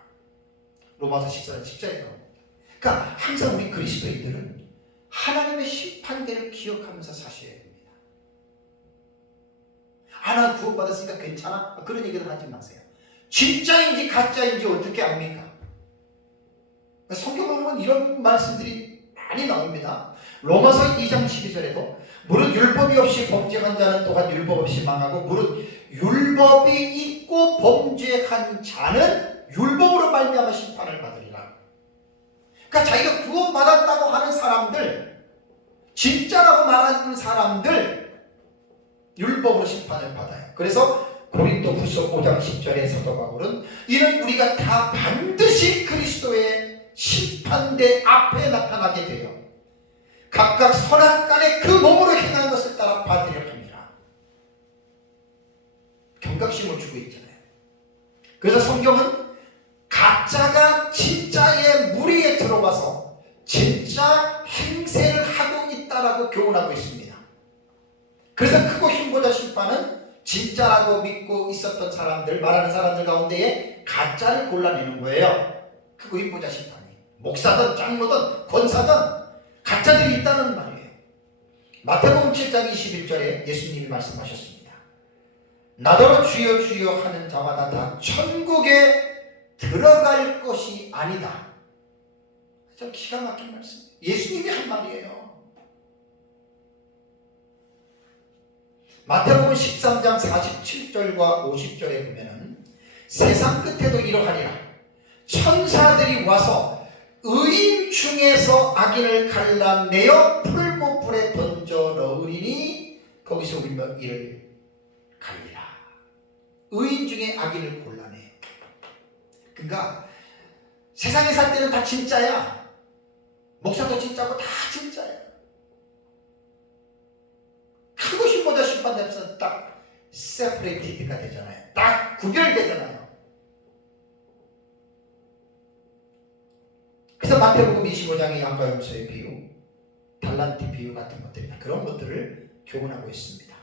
로마서 14장 10절에 나옵니다. 그러니까 항상 우리 그리스도인들은 하나님의 심판대를 기억하면서 사셔야 됩니다. 난 구원받았으니까 괜찮아? 그런 얘기를 하지 마세요. 진짜인지 가짜인지 어떻게 압니까? 성경을 보면 이런 말씀들이 많이 나옵니다. 로마서 2장 12절에도 무릇 율법이 없이 범죄한 자는 또한 율법 없이 망하고 무릇 율법이 있고 범죄한 자는 율법으로 말미암아 심판을 받으리라. 그러니까 자기가 구원받았다고 하는 사람들, 진짜라고 말하는 사람들 율법으로 심판을 받아요. 그래서 고린도후서 5장 10절에 사도 바울은 이는 우리가 다 반드시 그리스도의 심판대 앞에 나타나게 되어 각각 선악간에 그 몸으로 행한 것을 따라 받으려 합니다. 경각심을 주고 있잖아요. 그래서 성경은 가짜가 진짜의 무리에 들어와서 진짜 행세를 하고 있다라고 교훈하고 있습니다. 그래서 크고 힘보다 심판은 진짜라고 믿고 있었던 사람들, 말하는 사람들 가운데에 가짜를 골라내는 거예요. 크고 힘보다 심판이. 목사든 장로든 권사든 가짜들이 있다는 말이에요. 마태복음 7장 21절에 예수님이 말씀하셨습니다. 나더러 주여 주여 하는 자마다 다 천국에 들어갈 것이 아니다. 참 기가 막힌 말씀. 예수님이 한 말이에요. 마태복음 13장 47절과 50절에 보면은 세상 끝에도 이러하리라. 천사들이 와서 의인 중에서 악인을 갈라내어 풀무불에 던져 넣으리니 거기서 우리가 이를 갈리라. 의인 중에 악인을 골라내. 그러니까 세상에 살 때는 다 진짜야. 목사도 진짜고 다 진짜야. 크고 힘보다 심판되면서 딱 세퍼레이티드가 되잖아요. 딱 구별되잖아요. 그래서 마태복음 25장의 양과 염소의 비유, 달란트 비유 같은 것들이나 그런 것들을 교훈하고 있습니다.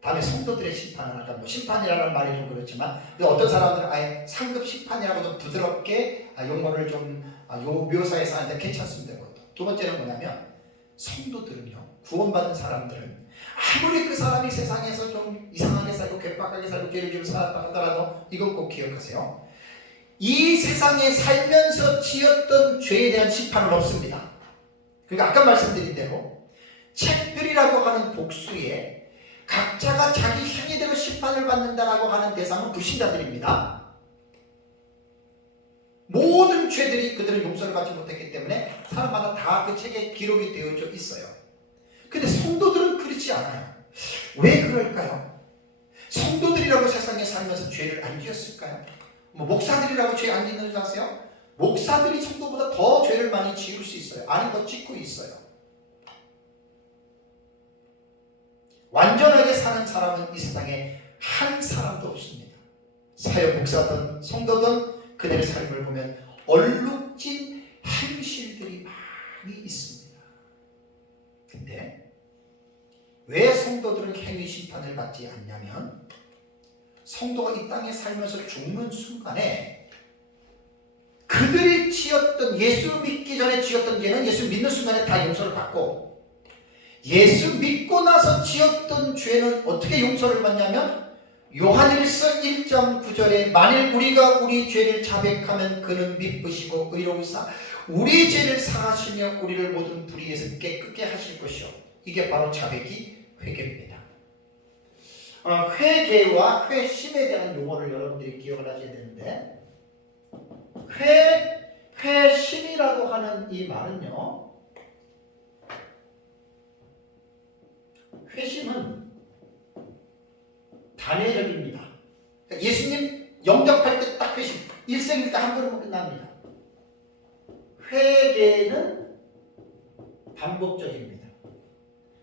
다음에 성도들의 심판은 아까 심판이라는 말이 좀 그렇지만 어떤 사람들은 아예 상급 심판이라고 좀 부드럽게 용어를 좀 묘사해서 하는데 괜찮습니다. 그것도. 두 번째는 뭐냐면 성도들은요, 구원받은 사람들은 아무리 그 사람이 세상에서 좀 이상하게 살고 괴팍하게 살고 죄를 지으며 살았다 하더라도 이건 꼭 기억하세요. 이 세상에 살면서 지었던 죄에 대한 심판은 없습니다. 그러니까 아까 말씀드린 대로 책들이라고 하는 복수에 각자가 자기 행위대로 심판을 받는다라고 하는 대상은 불신자들입니다. 모든 죄들이 그들은 용서를 받지 못했기 때문에 사람마다 다 그 책에 기록이 되어져 있어요. 근데 성도들은 그렇지 않아요. 왜 그럴까요? 성도들이라고 세상에 살면서 죄를 안 지었을까요? 뭐 목사들이라고 죄 안 짓는 줄 아세요? 목사들이 성도보다 더 죄를 많이 지을 수 있어요. 아니 더 짓고 있어요. 완전하게 사는 사람은 이 세상에 한 사람도 없습니다. 사역 목사든 성도든 그들의 삶을 보면 얼룩진 행실들이 많이 있습니다. 근데 왜 성도들은 행위 심판을 받지 않냐면 성도가 이 땅에 살면서 죽는 순간에 그들이 지었던 예수 믿기 전에 지었던 죄는 예수 믿는 순간에 다 용서를 받고 예수 믿고 나서 지었던 죄는 어떻게 용서를 받냐면 요한일서 1장 9절에 만일 우리가 우리 죄를 자백하면 그는 미쁘시고 의로우사 우리 죄를 사하시며 우리를 모든 불의에서 깨끗게 하실 것이요. 이게 바로 자백이 회개입니다. 회개와 회심에 대한 용어를 여러분들이 기억을 하셔야 되는데 회심이라고 하는 이 말은요, 회심은 단회적입니다. 그러니까 예수님 영접할 때 딱 회심, 일생일 때 한 번으로 끝납니다. 회개는 반복적입니다.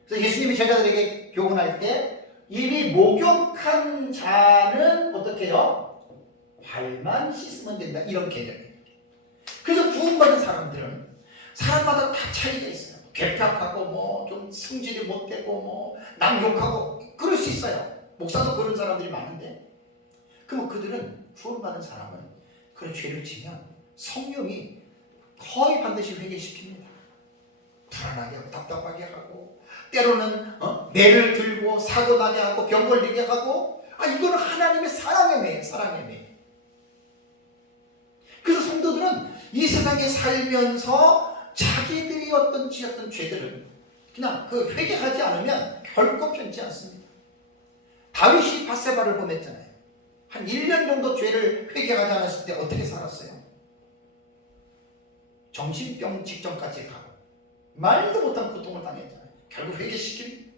그래서 예수님이 제자들에게 교훈할 때 이미 목욕한 자는 어떻게 해요? 발만 씻으면 된다. 이런 개념이에요. 그래서 구원받은 사람들은 사람마다 다 차이가 있어요. 괴팍하고 뭐 좀 성질이 못되고 뭐 남욕하고 그럴 수 있어요. 목사도 그런 사람들이 많은데 그럼 그들은 구원받은 사람은 그런 죄를 지면 성령이 거의 반드시 회개시킵니다. 불안하게 하고 답답하게 하고 때로는 매를 들고 사고 나게 하고 병 걸리게 하고 이거는 하나님의 사랑의 매예요. 사랑의 매. 그래서 성도들은 이 세상에 살면서 자기들이 어떤 지었던 죄들은 그냥 그 회개하지 않으면 결코 편치 않습니다. 다윗이 밧세바를 범했잖아요. 한 1년 정도 죄를 회개하지 않았을 때 어떻게 살았어요? 정신병 직전까지 가고 말도 못한 고통을 당했잖아요. 결국 회개시킵니다.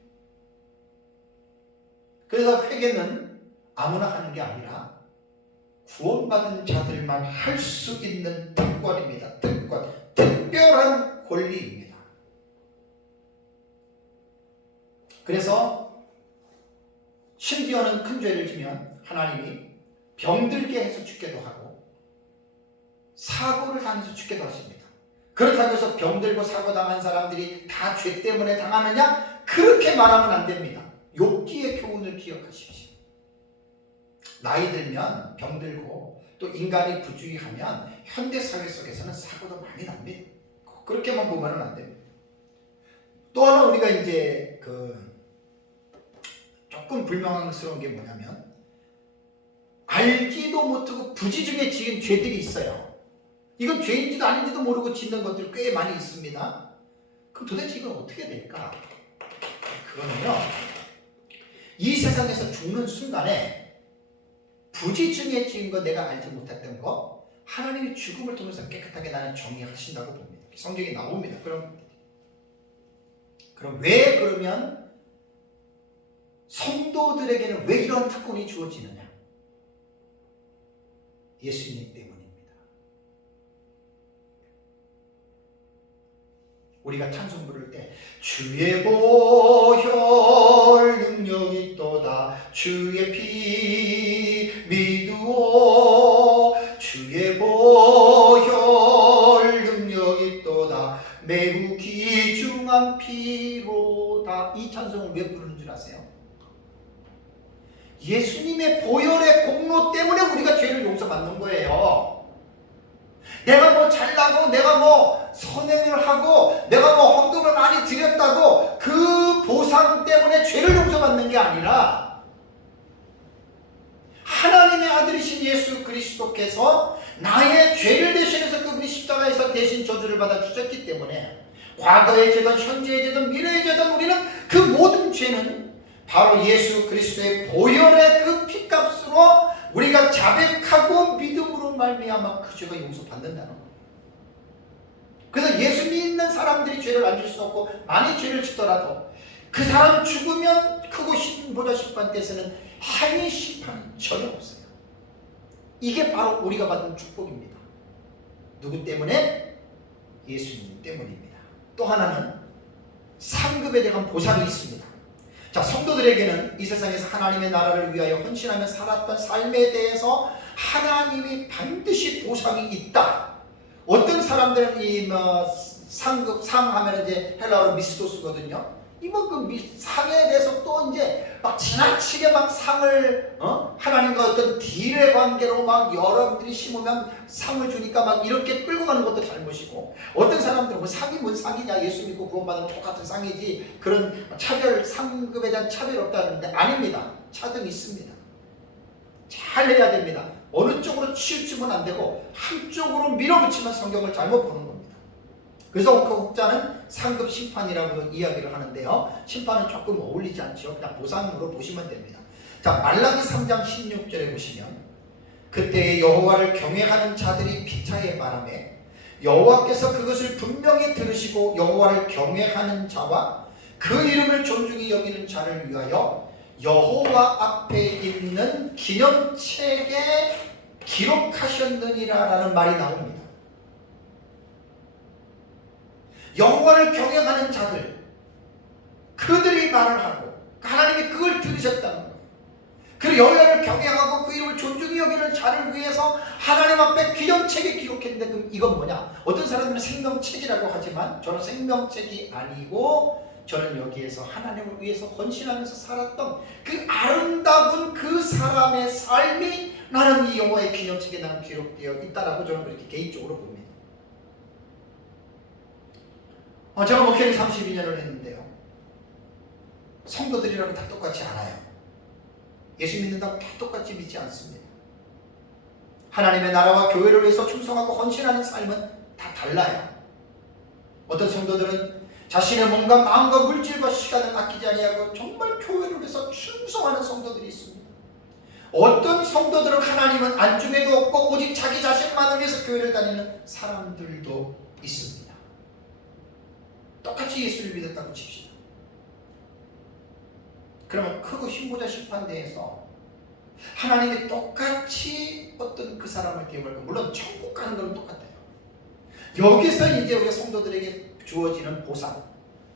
그래서 회개는 아무나 하는 게 아니라 구원받은 자들만 할 수 있는 특권입니다. 특권, 특별한 권리입니다. 그래서 심지어는 큰 죄를 지면 하나님이 병들게 해서 죽게도 하고 사고를 당해서 죽게도 하십니다. 그렇다고 해서 병들고 사고 당한 사람들이 다 죄 때문에 당하느냐? 그렇게 말하면 안 됩니다. 욥기의 교훈을 기억하십시오. 나이 들면 병들고 또 인간이 부주의하면 현대사회 속에서는 사고도 많이 납니다. 그렇게만 보면 안 됩니다. 또 하나 우리가 이제 조금 불명앙스러운 게 뭐냐면 알지도 못하고 부지중에 지은 죄들이 있어요. 이건 죄인지도 아닌지도 모르고 짓는 것들 꽤 많이 있습니다. 그럼 도대체 이건 어떻게 될까? 그거는요, 이 세상에서 죽는 순간에 부지중에 지은 거 내가 알지 못했던 거 하나님이 죽음을 통해서 깨끗하게 나는 정리하신다고 봅니다. 성경에 나옵니다. 그럼 왜 그러면 성도들에게는 왜 이런 특권이 주어지느냐? 예수님 때문입니다. 우리가 찬송 부를 때 주의 보혈 능력이 있도다 주의 피 믿으오 주의 보혈 능력이 있도다 매우 귀중한 피로다. 이 찬송을 왜 부르는 줄 아세요? 예수님의 보혈의 공로 때문에 우리가 죄를 용서받는 거예요. 내가 뭐 잘나고 내가 뭐 선행을 하고 내가 뭐 헌금을 많이 드렸다고 그 보상 때문에 죄를 용서받는 게 아니라 하나님의 아들이신 예수 그리스도께서 나의 죄를 대신해서 그분이 십자가에서 대신 저주를 받아 주셨기 때문에 과거의 죄든 현재의 죄든 미래의 죄든 우리는 그 모든 죄는 바로 예수 그리스도의 보혈의 그 피값으로 우리가 자백하고 믿음으로 말미암아 그 죄가 용서받는다는 거예요. 그래서 예수 믿는 사람들이 죄를 안 질 수 없고 많이 죄를 짓더라도 그 사람 죽으면 크고 보좌 심판 때에서는 행위 심판은 전혀 없어요. 이게 바로 우리가 받은 축복입니다. 누구 때문에? 예수님 때문입니다. 또 하나는 상급에 대한 보상이 있습니다. 자, 성도들에게는 이 세상에서 하나님의 나라를 위하여 헌신하며 살았던 삶에 대해서 하나님이 반드시 보상이 있다. 어떤 사람들은 이 상급, 상하면 이제 헬라어로 미스도스거든요. 그 상에 대해서 또 이제 막 지나치게 막 상을 하나님과 어떤 딜의 관계로 막 여러분들이 심으면 상을 주니까 막 이렇게 끌고 가는 것도 잘못이고, 어떤 사람들은 뭐 상이 뭔 상이냐, 예수 믿고 구원받으면 똑같은 상이지 그런 차별, 상급에 대한 차별이 없다는데 아닙니다. 차등이 있습니다. 잘 해야 됩니다. 어느 쪽으로 치우치면 안 되고 한쪽으로 밀어붙이면 성경을 잘못 보는 겁니다. 그래서 그 혹자는 상급 심판이라고 이야기를 하는데요. 심판은 조금 어울리지 않죠. 그냥 보상으로 보시면 됩니다. 자, 말라기 3장 16절에 보시면 그때 여호와를 경외하는 자들이 피차의 바람에 여호와께서 그것을 분명히 들으시고 여호와를 경외하는 자와 그 이름을 존중히 여기는 자를 위하여 여호와 앞에 있는 기념책에 기록하셨느니라 라는 말이 나옵니다. 여호와를 경외하는 자들, 그들이 말을 하고 하나님이 그걸 들으셨다는 거예요. 그리고 여호와를 경외하고 그 이름을 존중히 여기는 자를 위해서 하나님 앞에 기념책에 기록했는데, 그럼 이건 뭐냐? 어떤 사람들은 생명책이라고 하지만 저는 생명책이 아니고 저는 여기에서 하나님을 위해서 헌신하면서 살았던 그 아름다운 그 사람의 삶이 나는 이 여호와의 기념책에 나는 기록되어 있다라고 저는 그렇게 개인적으로 봅니다. 제가 목회를 32년을 했는데요. 성도들이라고 다 똑같이 않아요. 예수 믿는다고 다 똑같이 믿지 않습니다. 하나님의 나라와 교회를 위해서 충성하고 헌신하는 삶은 다 달라요. 어떤 성도들은 자신의 몸과 마음과 물질과 시간을 아끼지 아니하고 정말 교회를 위해서 충성하는 성도들이 있습니다. 어떤 성도들은 하나님은 안중에도 없고 오직 자기 자신만을 위해서 교회를 다니는 사람들도 있습니다. 똑같이 예수를 믿었다고 칩시다. 그러면 크고 흰보자 심판대에서 하나님이 똑같이 어떤 그 사람을 대우할 거, 물론 천국 가는 건 똑같아요. 여기서 이제 우리 성도들에게 주어지는 보상,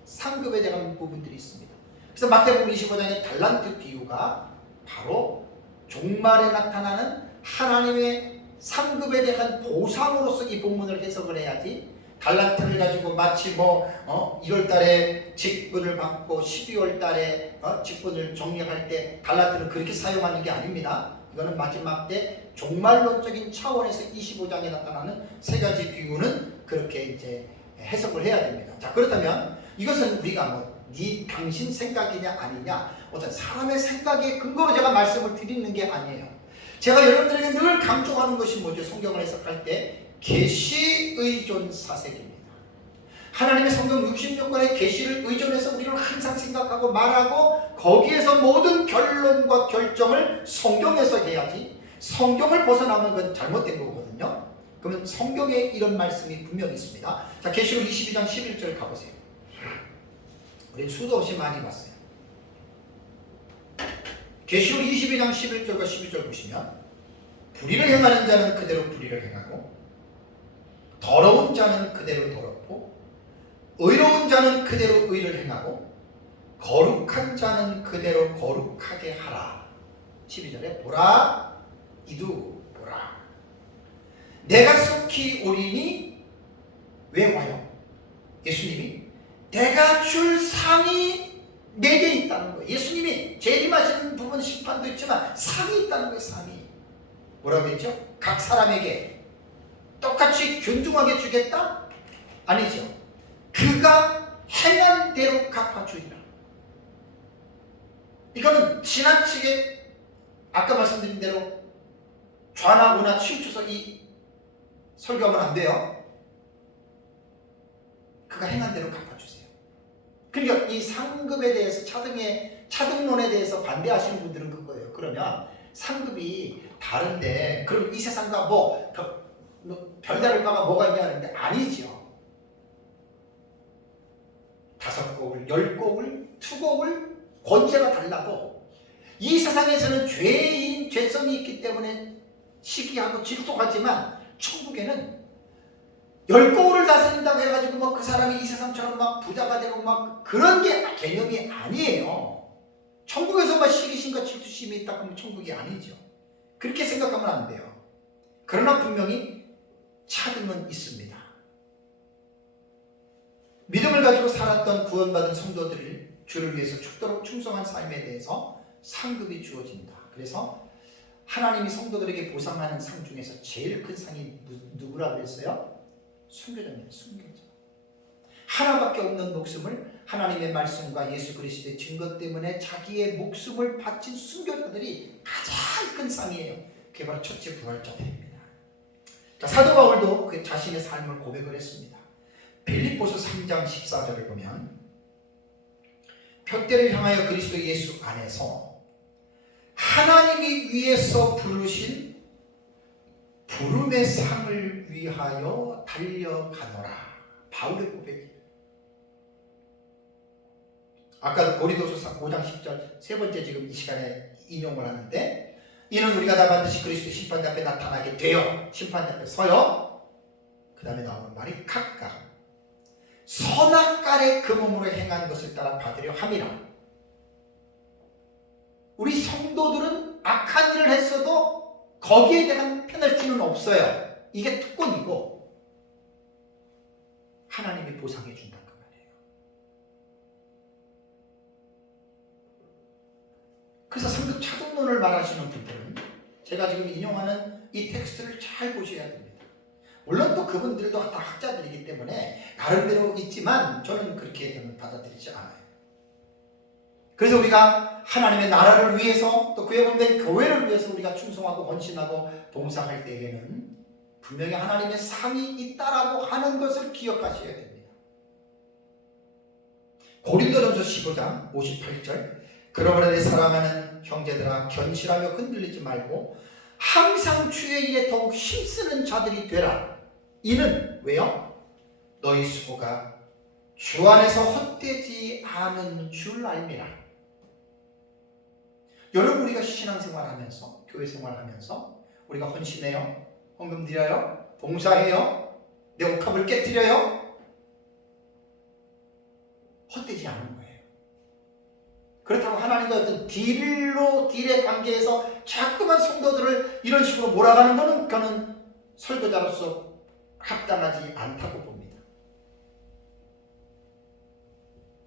상급에 대한 부분들이 있습니다. 그래서 마태복음 25장의 달란트 비유가 바로 종말에 나타나는 하나님의 상급에 대한 보상으로서 이 본문을 해석을 해야지, 달란트를 가지고 마치 1월 달에 직분을 받고 12월 달에 직분을 정리할 때 달란트를 그렇게 사용하는 게 아닙니다. 이거는 마지막 때 종말론적인 차원에서 25장에 나타나는 세 가지 비유는 그렇게 이제 해석을 해야 됩니다. 자, 그렇다면 이것은 우리가 당신 생각이냐 아니냐, 어떤 사람의 생각에 근거로 제가 말씀을 드리는 게 아니에요. 제가 여러분들에게 늘 강조하는 것이 뭐죠? 성경을 해석할 때 계시 의존 사색입니다. 하나님의 성경 66권의 계시를 의존해서 우리는 항상 생각하고 말하고 거기에서 모든 결론과 결정을 성경에서 해야지, 성경을 벗어나면 그건 잘못된 거거든요. 그러면 성경에 이런 말씀이 분명히 있습니다. 자, 계시록 22장 11절 가보세요. 우리 수도 없이 많이 봤어요. 계시록 22장 11절과 12절 보시면 불의를 행하는 자는 그대로 불의를 행하고 더러운 자는 그대로 더럽고 의로운 자는 그대로 의를 행하고 거룩한 자는 그대로 거룩하게 하라. 12절에 보라 이두 보라 내가 속히 오리니, 왜 와요? 예수님이 내가 줄 상이 내게 있다는 거예요. 예수님이 재림하시는 부분 심판도 있지만 상이 있다는 거예요. 상이 뭐라고 했죠? 각 사람에게 똑같이 균등하게 주겠다? 아니죠. 그가 행한 대로 갚아주리라. 이거는 지나치게 아까 말씀드린 대로 좌나 우나 치우쳐서 이 설교하면 안 돼요. 그가 행한 대로 갚아주세요. 그러니까 이 상급에 대해서 차등론에 대해서 반대하시는 분들은 그거예요. 그러면 상급이 다른데 그럼 이 세상과 뭐 별다를 바가 뭐가 있냐 하는데 아니죠. 5곡을 10곡을 2곡을 권세가 달라도 이 세상에서는 죄성이 있기 때문에 시기하고 질투하지만 천국에는 10곡을 다스린다고 해가지고 뭐 그 사람이 이 세상처럼 막 부자가 되고 막 그런 게 개념이 아니에요. 천국에서 막 시기심과 질투심이 있다 그러면 천국이 아니죠. 그렇게 생각하면 안 돼요. 그러나 분명히 차등은 있습니다. 믿음을 가지고 살았던 구원받은 성도들을 주를 위해서 죽도록 충성한 삶에 대해서 상급이 주어진다. 그래서 하나님이 성도들에게 보상하는 상 중에서 제일 큰 상이 누구라고 그랬어요? 순교자입니다. 순교자. 하나밖에 없는 목숨을 하나님의 말씀과 예수 그리스도의 증거 때문에 자기의 목숨을 바친 순교자들이 가장 큰 상이에요. 그게 바로 첫째 부활자들입니다. 자, 사도 바울도 그 자신의 삶을 고백을 했습니다. 빌립보서 3장 14절을 보면 표대를 향하여 그리스도 예수 안에서 하나님이 위에서 부르신 부름의 상을 위하여 달려가노라. 바울의 고백이에요. 아까 고린도서 5장 10절 세 번째 지금 이 시간에 인용을 하는데 이는 우리가 다 반드시 그리스도 심판대 앞에 나타나게 되어 심판대 앞에 서요. 그 다음에 나오는 말이 각각 선악간의 그 몸으로 행한 것을 따라 받으려 함이라. 우리 성도들은 악한 일을 했어도 거기에 대한 페널티는 없어요. 이게 특권이고 하나님이 보상해 준다 그 말이에요. 그래서 상급 차등론을 말하시는 분들은 제가 지금 인용하는 이 텍스트를 잘 보셔야 됩니다. 물론 또 그분들도 다 학자들이기 때문에 나름대로 있지만 저는 그렇게 저는 받아들이지 않아요. 그래서 우리가 하나님의 나라를 위해서 또 그에 본된 교회를 위해서 우리가 충성하고 헌신하고 봉사할 때에는 분명히 하나님의 상이 있다라고 하는 것을 기억하셔야 됩니다. 고린도전서 15장 58절 그러므로 사랑하는 형제들아 견실하며 흔들리지 말고 항상 주의 일에 더욱 힘쓰는 자들이 되라. 이는 왜요? 너희 수고가 주 안에서 헛되지 않은 줄 알미라. 여러분 우리가 신앙생활하면서 교회 생활하면서 우리가 헌신해요, 헌금 드려요, 봉사해요, 내 옥합을 깨뜨려요. 헛되지 않은 거예요. 그렇다고 하나님과 어떤 딜의 관계에서 자꾸만 성도들을 이런 식으로 몰아가는 것은 저는 설교자로서 합당하지 않다고 봅니다.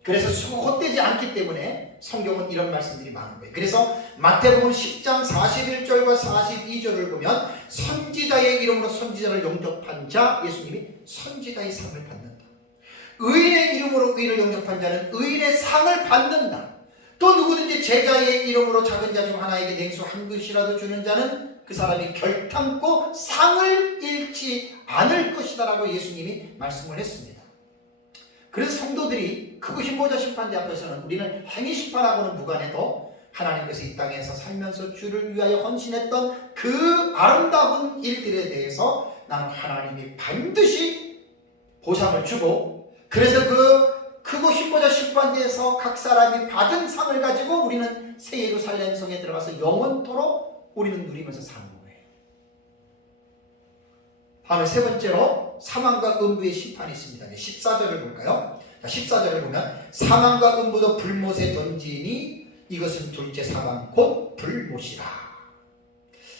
그래서 수고 헛되지 않기 때문에 성경은 이런 말씀들이 많은 거예요. 그래서 마태복음 10장 41절과 42절을 보면 선지자의 이름으로 선지자를 영접한 자, 예수님이 선지자의 상을 받는다. 의인의 이름으로 의인을 영접한 자는 의인의 상을 받는다. 또 누구든지 제자의 이름으로 작은 자 중 하나에게 냉수 한 그릇이라도 주는 자는 그 사람이 결탄코 상을 잃지 않을 것이다 라고 예수님이 말씀을 했습니다. 그래서 성도들이 크고 힘보자 심판대 앞에서는 우리는 행위 심판하고는 무관해도 하나님께서 이 땅에서 살면서 주를 위하여 헌신했던 그 아름다운 일들에 대해서 나는 하나님이 반드시 보상을 주고, 그래서 그 크고 힘보자 심판대에서 각 사람이 받은 상을 가지고 우리는 새 예루살렘 성에 들어가서 영원토록 우리는 누리면서 사는 거예요. 다음에 세 번째로 사망과 음부의 심판이 있습니다. 14절을 볼까요? 14절을 보면 사망과 음부도 불못에 던지니 이것은 둘째 사망 곧 불못이라.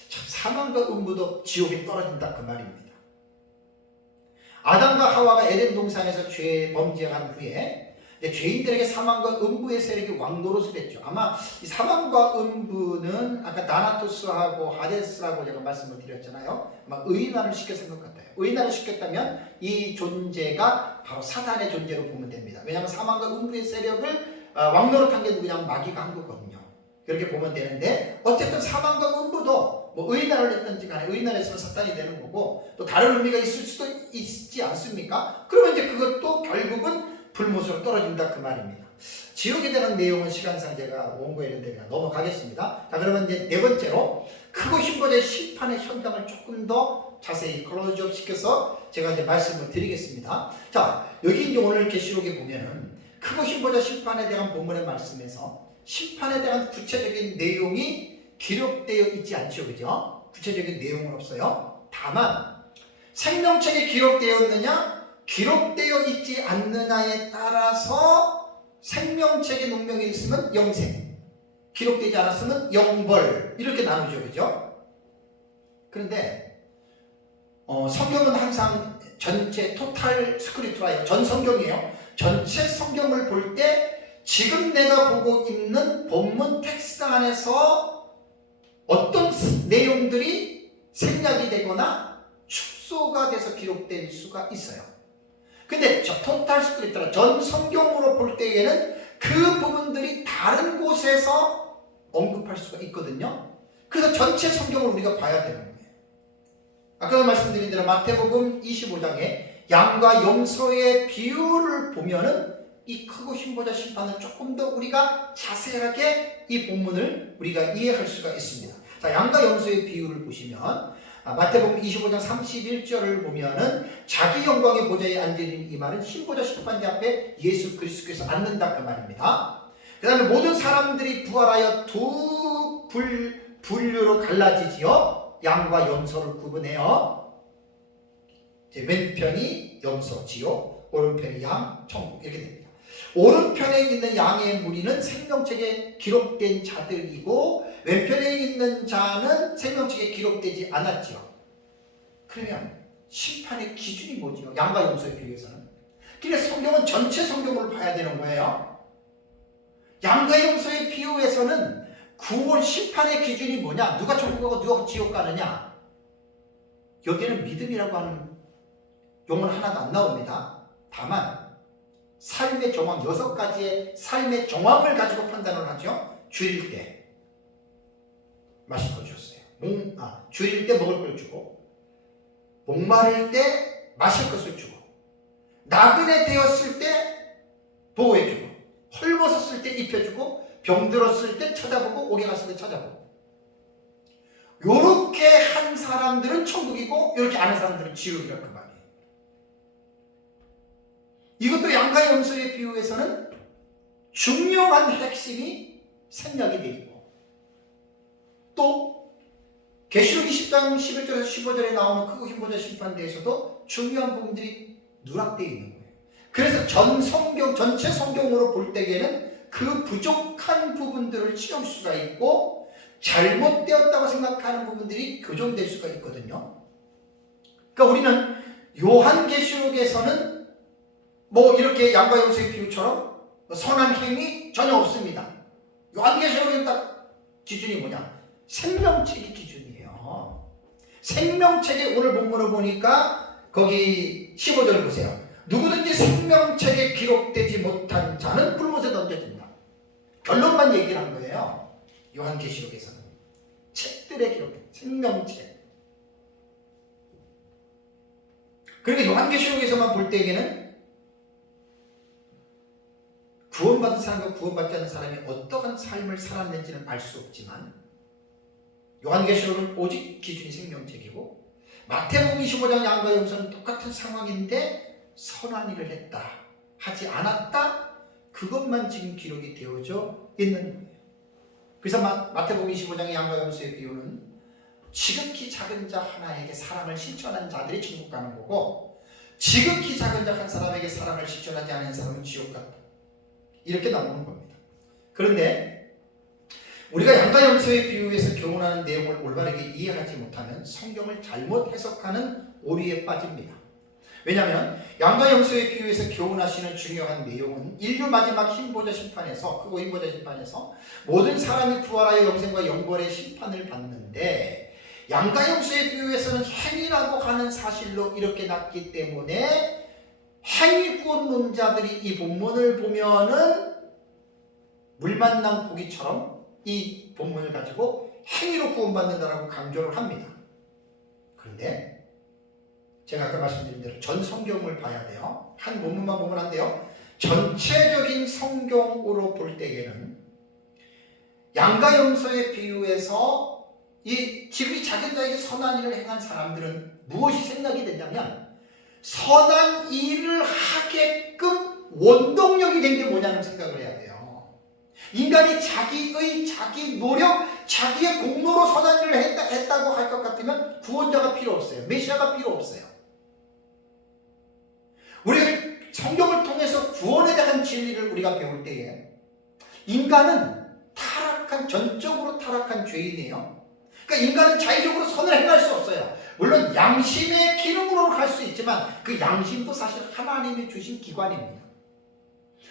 참, 사망과 음부도 지옥에 떨어진다 그 말입니다. 아담과 하와가 에덴 동산에서 죄 범죄한 후에 죄인들에게 사망과 음부의 세력이 왕노릇을 했죠. 아마 이 사망과 음부는 아까 나나토스하고 하데스라고 제가 말씀을 드렸잖아요. 아마 의인화를 시켰을 것 같아요. 의인화를 시켰다면 이 존재가 바로 사단의 존재로 보면 됩니다. 왜냐하면 사망과 음부의 세력을 왕노릇한 게 누구냐면 마귀가 한 거거든요. 그렇게 보면 되는데 어쨌든 사망과 음부도 뭐 의인화를 했든지 간에 의인화를 했으면 사탄이 되는 거고 또 다른 의미가 있을 수도 있지 않습니까? 그러면 이제 그것도 결국은 불못으로 떨어진다 그 말입니다. 지옥에 대한 내용은 시간상 제가 원고에 있는데 그냥 넘어가겠습니다. 자, 그러면 이제 네 번째로 크고 힘보다 심판의 현장을 조금 더 자세히 클로즈업 시켜서 제가 이제 말씀을 드리겠습니다. 자, 여기 이제 오늘 계시록에 보면은 크고 힘보다 심판에 대한 본문의 말씀에서 심판에 대한 구체적인 내용이 기록되어 있지 않죠, 그죠? 구체적인 내용은 없어요. 다만 생명책에 기록되었느냐, 기록되어 있지 않느냐에 따라서 생명책에 운명이 있으면 영생, 기록되지 않았으면 영벌, 이렇게 나누죠, 그죠? 그런데 성경은 항상 전체 토탈 스크립트라예요. 전 성경이에요. 전체 성경을 볼 때 지금 내가 보고 있는 본문 텍스트 안에서 어떤 내용들이 생략이 되거나 축소가 돼서 기록될 수가 있어요. 근데 토탈 스크립트라 전 성경으로 볼 때에는 그 부분들이 다른 곳에서 언급할 수가 있거든요. 그래서 전체 성경을 우리가 봐야 되는 거예요. 아까 말씀드린 대로 마태복음 25장에 양과 염소의 비유를 보면은 이 크고 힘보다 심판은 조금 더 우리가 자세하게 이 본문을 우리가 이해할 수가 있습니다. 자, 양과 염소의 비유를 보시면 마태복음 25장 31절을 보면은 자기 영광의 보좌에 앉으린 이 말은 힘보다 심판자 앞에 예수 그리스도께서 앉는다 그 말입니다. 그 다음에 모든 사람들이 부활하여 두 분류로 갈라지지요. 양과 염소를 구분해요. 왼편이 염소 지옥, 오른편이 양 천국, 이렇게 됩니다. 오른편에 있는 양의 무리는 생명책에 기록된 자들이고 왼편에 있는 자는 생명책에 기록되지 않았지요. 그러면 심판의 기준이 뭐죠? 양과 염소에 비유해서는. 그래서 성경은 전체 성경을 봐야 되는 거예요. 양과 염소에 비유해서는 구원 심판의 기준이 뭐냐? 누가 천국 가고 누가 지옥 가느냐? 여기에는 믿음이라고 하는 용어는 하나도 안 나옵니다. 다만 삶의 정황, 6가지의 삶의 정황을 가지고 판단을 하죠. 줄일 때 마실 걸 줬어요. 줄일 때 먹을 걸 주고, 목마를 때 마실 것을 주고, 나그네 되었을 때 보호해주고, 헐벗었을 때 입혀주고, 병들었을 때 찾아보고, 옥에 갔을 때 찾아보고. 요렇게 한 사람들은 천국이고 요렇게 안 한 사람들은 지옥이라고 그 말이에요. 이것도 양과 염소의 비유에서는 중요한 핵심이 생략이 되어 있고, 또 계시록 20장 11절에서 15절에 나오는 크고 힘보다 심판에 대해서도 중요한 부분들이 누락되어 있는 거예요. 그래서 전 성경, 전체 성경으로 볼 때에는 그 부족한 부분들을 채울 수가 있고 잘못되었다고 생각하는 부분들이 교정될 수가 있거든요. 그러니까 우리는 요한계시록에서는 이렇게 양과 염소의 비유처럼 선한 행위 전혀 없습니다. 요한계시록에는 딱 기준이 뭐냐? 생명책이 기준이에요. 생명책에 오늘 본문을 보니까 거기 15절 보세요. 누구든지 생명책에 기록되지 못한 자는 불못에 던져진다. 결론만 얘기를 한 거예요. 요한계시록에서는 책들에 기록된 생명책. 그러니까 요한계시록에서만 볼 때에는 구원받은 사람과 구원받지 않은 사람이 어떠한 삶을 살았는지는 알 수 없지만 요한계시록은 오직 기준이 생명책이고 마태복음 25장 양과 염소는 똑같은 상황인데 선한 일을 했다, 하지 않았다, 그것만 지금 기록이 되어져 있는 거예요. 그래서 마태복음 25장의 양과 염소의 비유는 지극히 작은 자 하나에게 사랑을 실천한 자들이 천국 가는 거고 지극히 작은 자 한 사람에게 사랑을 실천하지 않은 사람은 지옥 간다, 이렇게 나오는 겁니다. 그런데 우리가 양과 염소의 비유에서 교훈하는 내용을 올바르게 이해하지 못하면 성경을 잘못 해석하는 오류에 빠집니다. 왜냐하면 양과 염소의 비유에서 교훈하시는 중요한 내용은 인류 마지막 힘보자 심판에서, 크고 힘보자 심판에서 모든 사람이 부활하여 영생과 영벌의 심판을 받는데 양과 염소의 비유에서는 행위라고 하는 사실로 이렇게 났기 때문에 행위 구원론자들이 이 본문을 보면은 물 만난 고기처럼 이 본문을 가지고 행위로 구원받는다라고 강조를 합니다. 그런데 제가 아까 말씀드린 대로 전 성경을 봐야 돼요. 한 본문만 보면 안 돼요. 전체적인 성경으로 볼 때에는 양과 염소의 비유에서 이 지극히 작은 자에게 선한 일을 행한 사람들은 무엇이 생각이 되냐면 선한 일을 하게끔 원동력이 된 게 뭐냐는 생각을 해야 돼요. 인간이 자기 노력, 자기의 공로로 선한 일을 했다고 할 것 같으면 구원자가 필요 없어요. 메시아가 필요 없어요. 우리 성경을 통해서 구원에 대한 진리를 우리가 배울 때에 인간은 전적으로 타락한 죄인이에요. 그러니까 인간은 자의적으로 선을 행할 수 없어요. 물론 양심의 기능으로 갈 수 있지만 그 양심도 사실 하나님이 주신 기관입니다.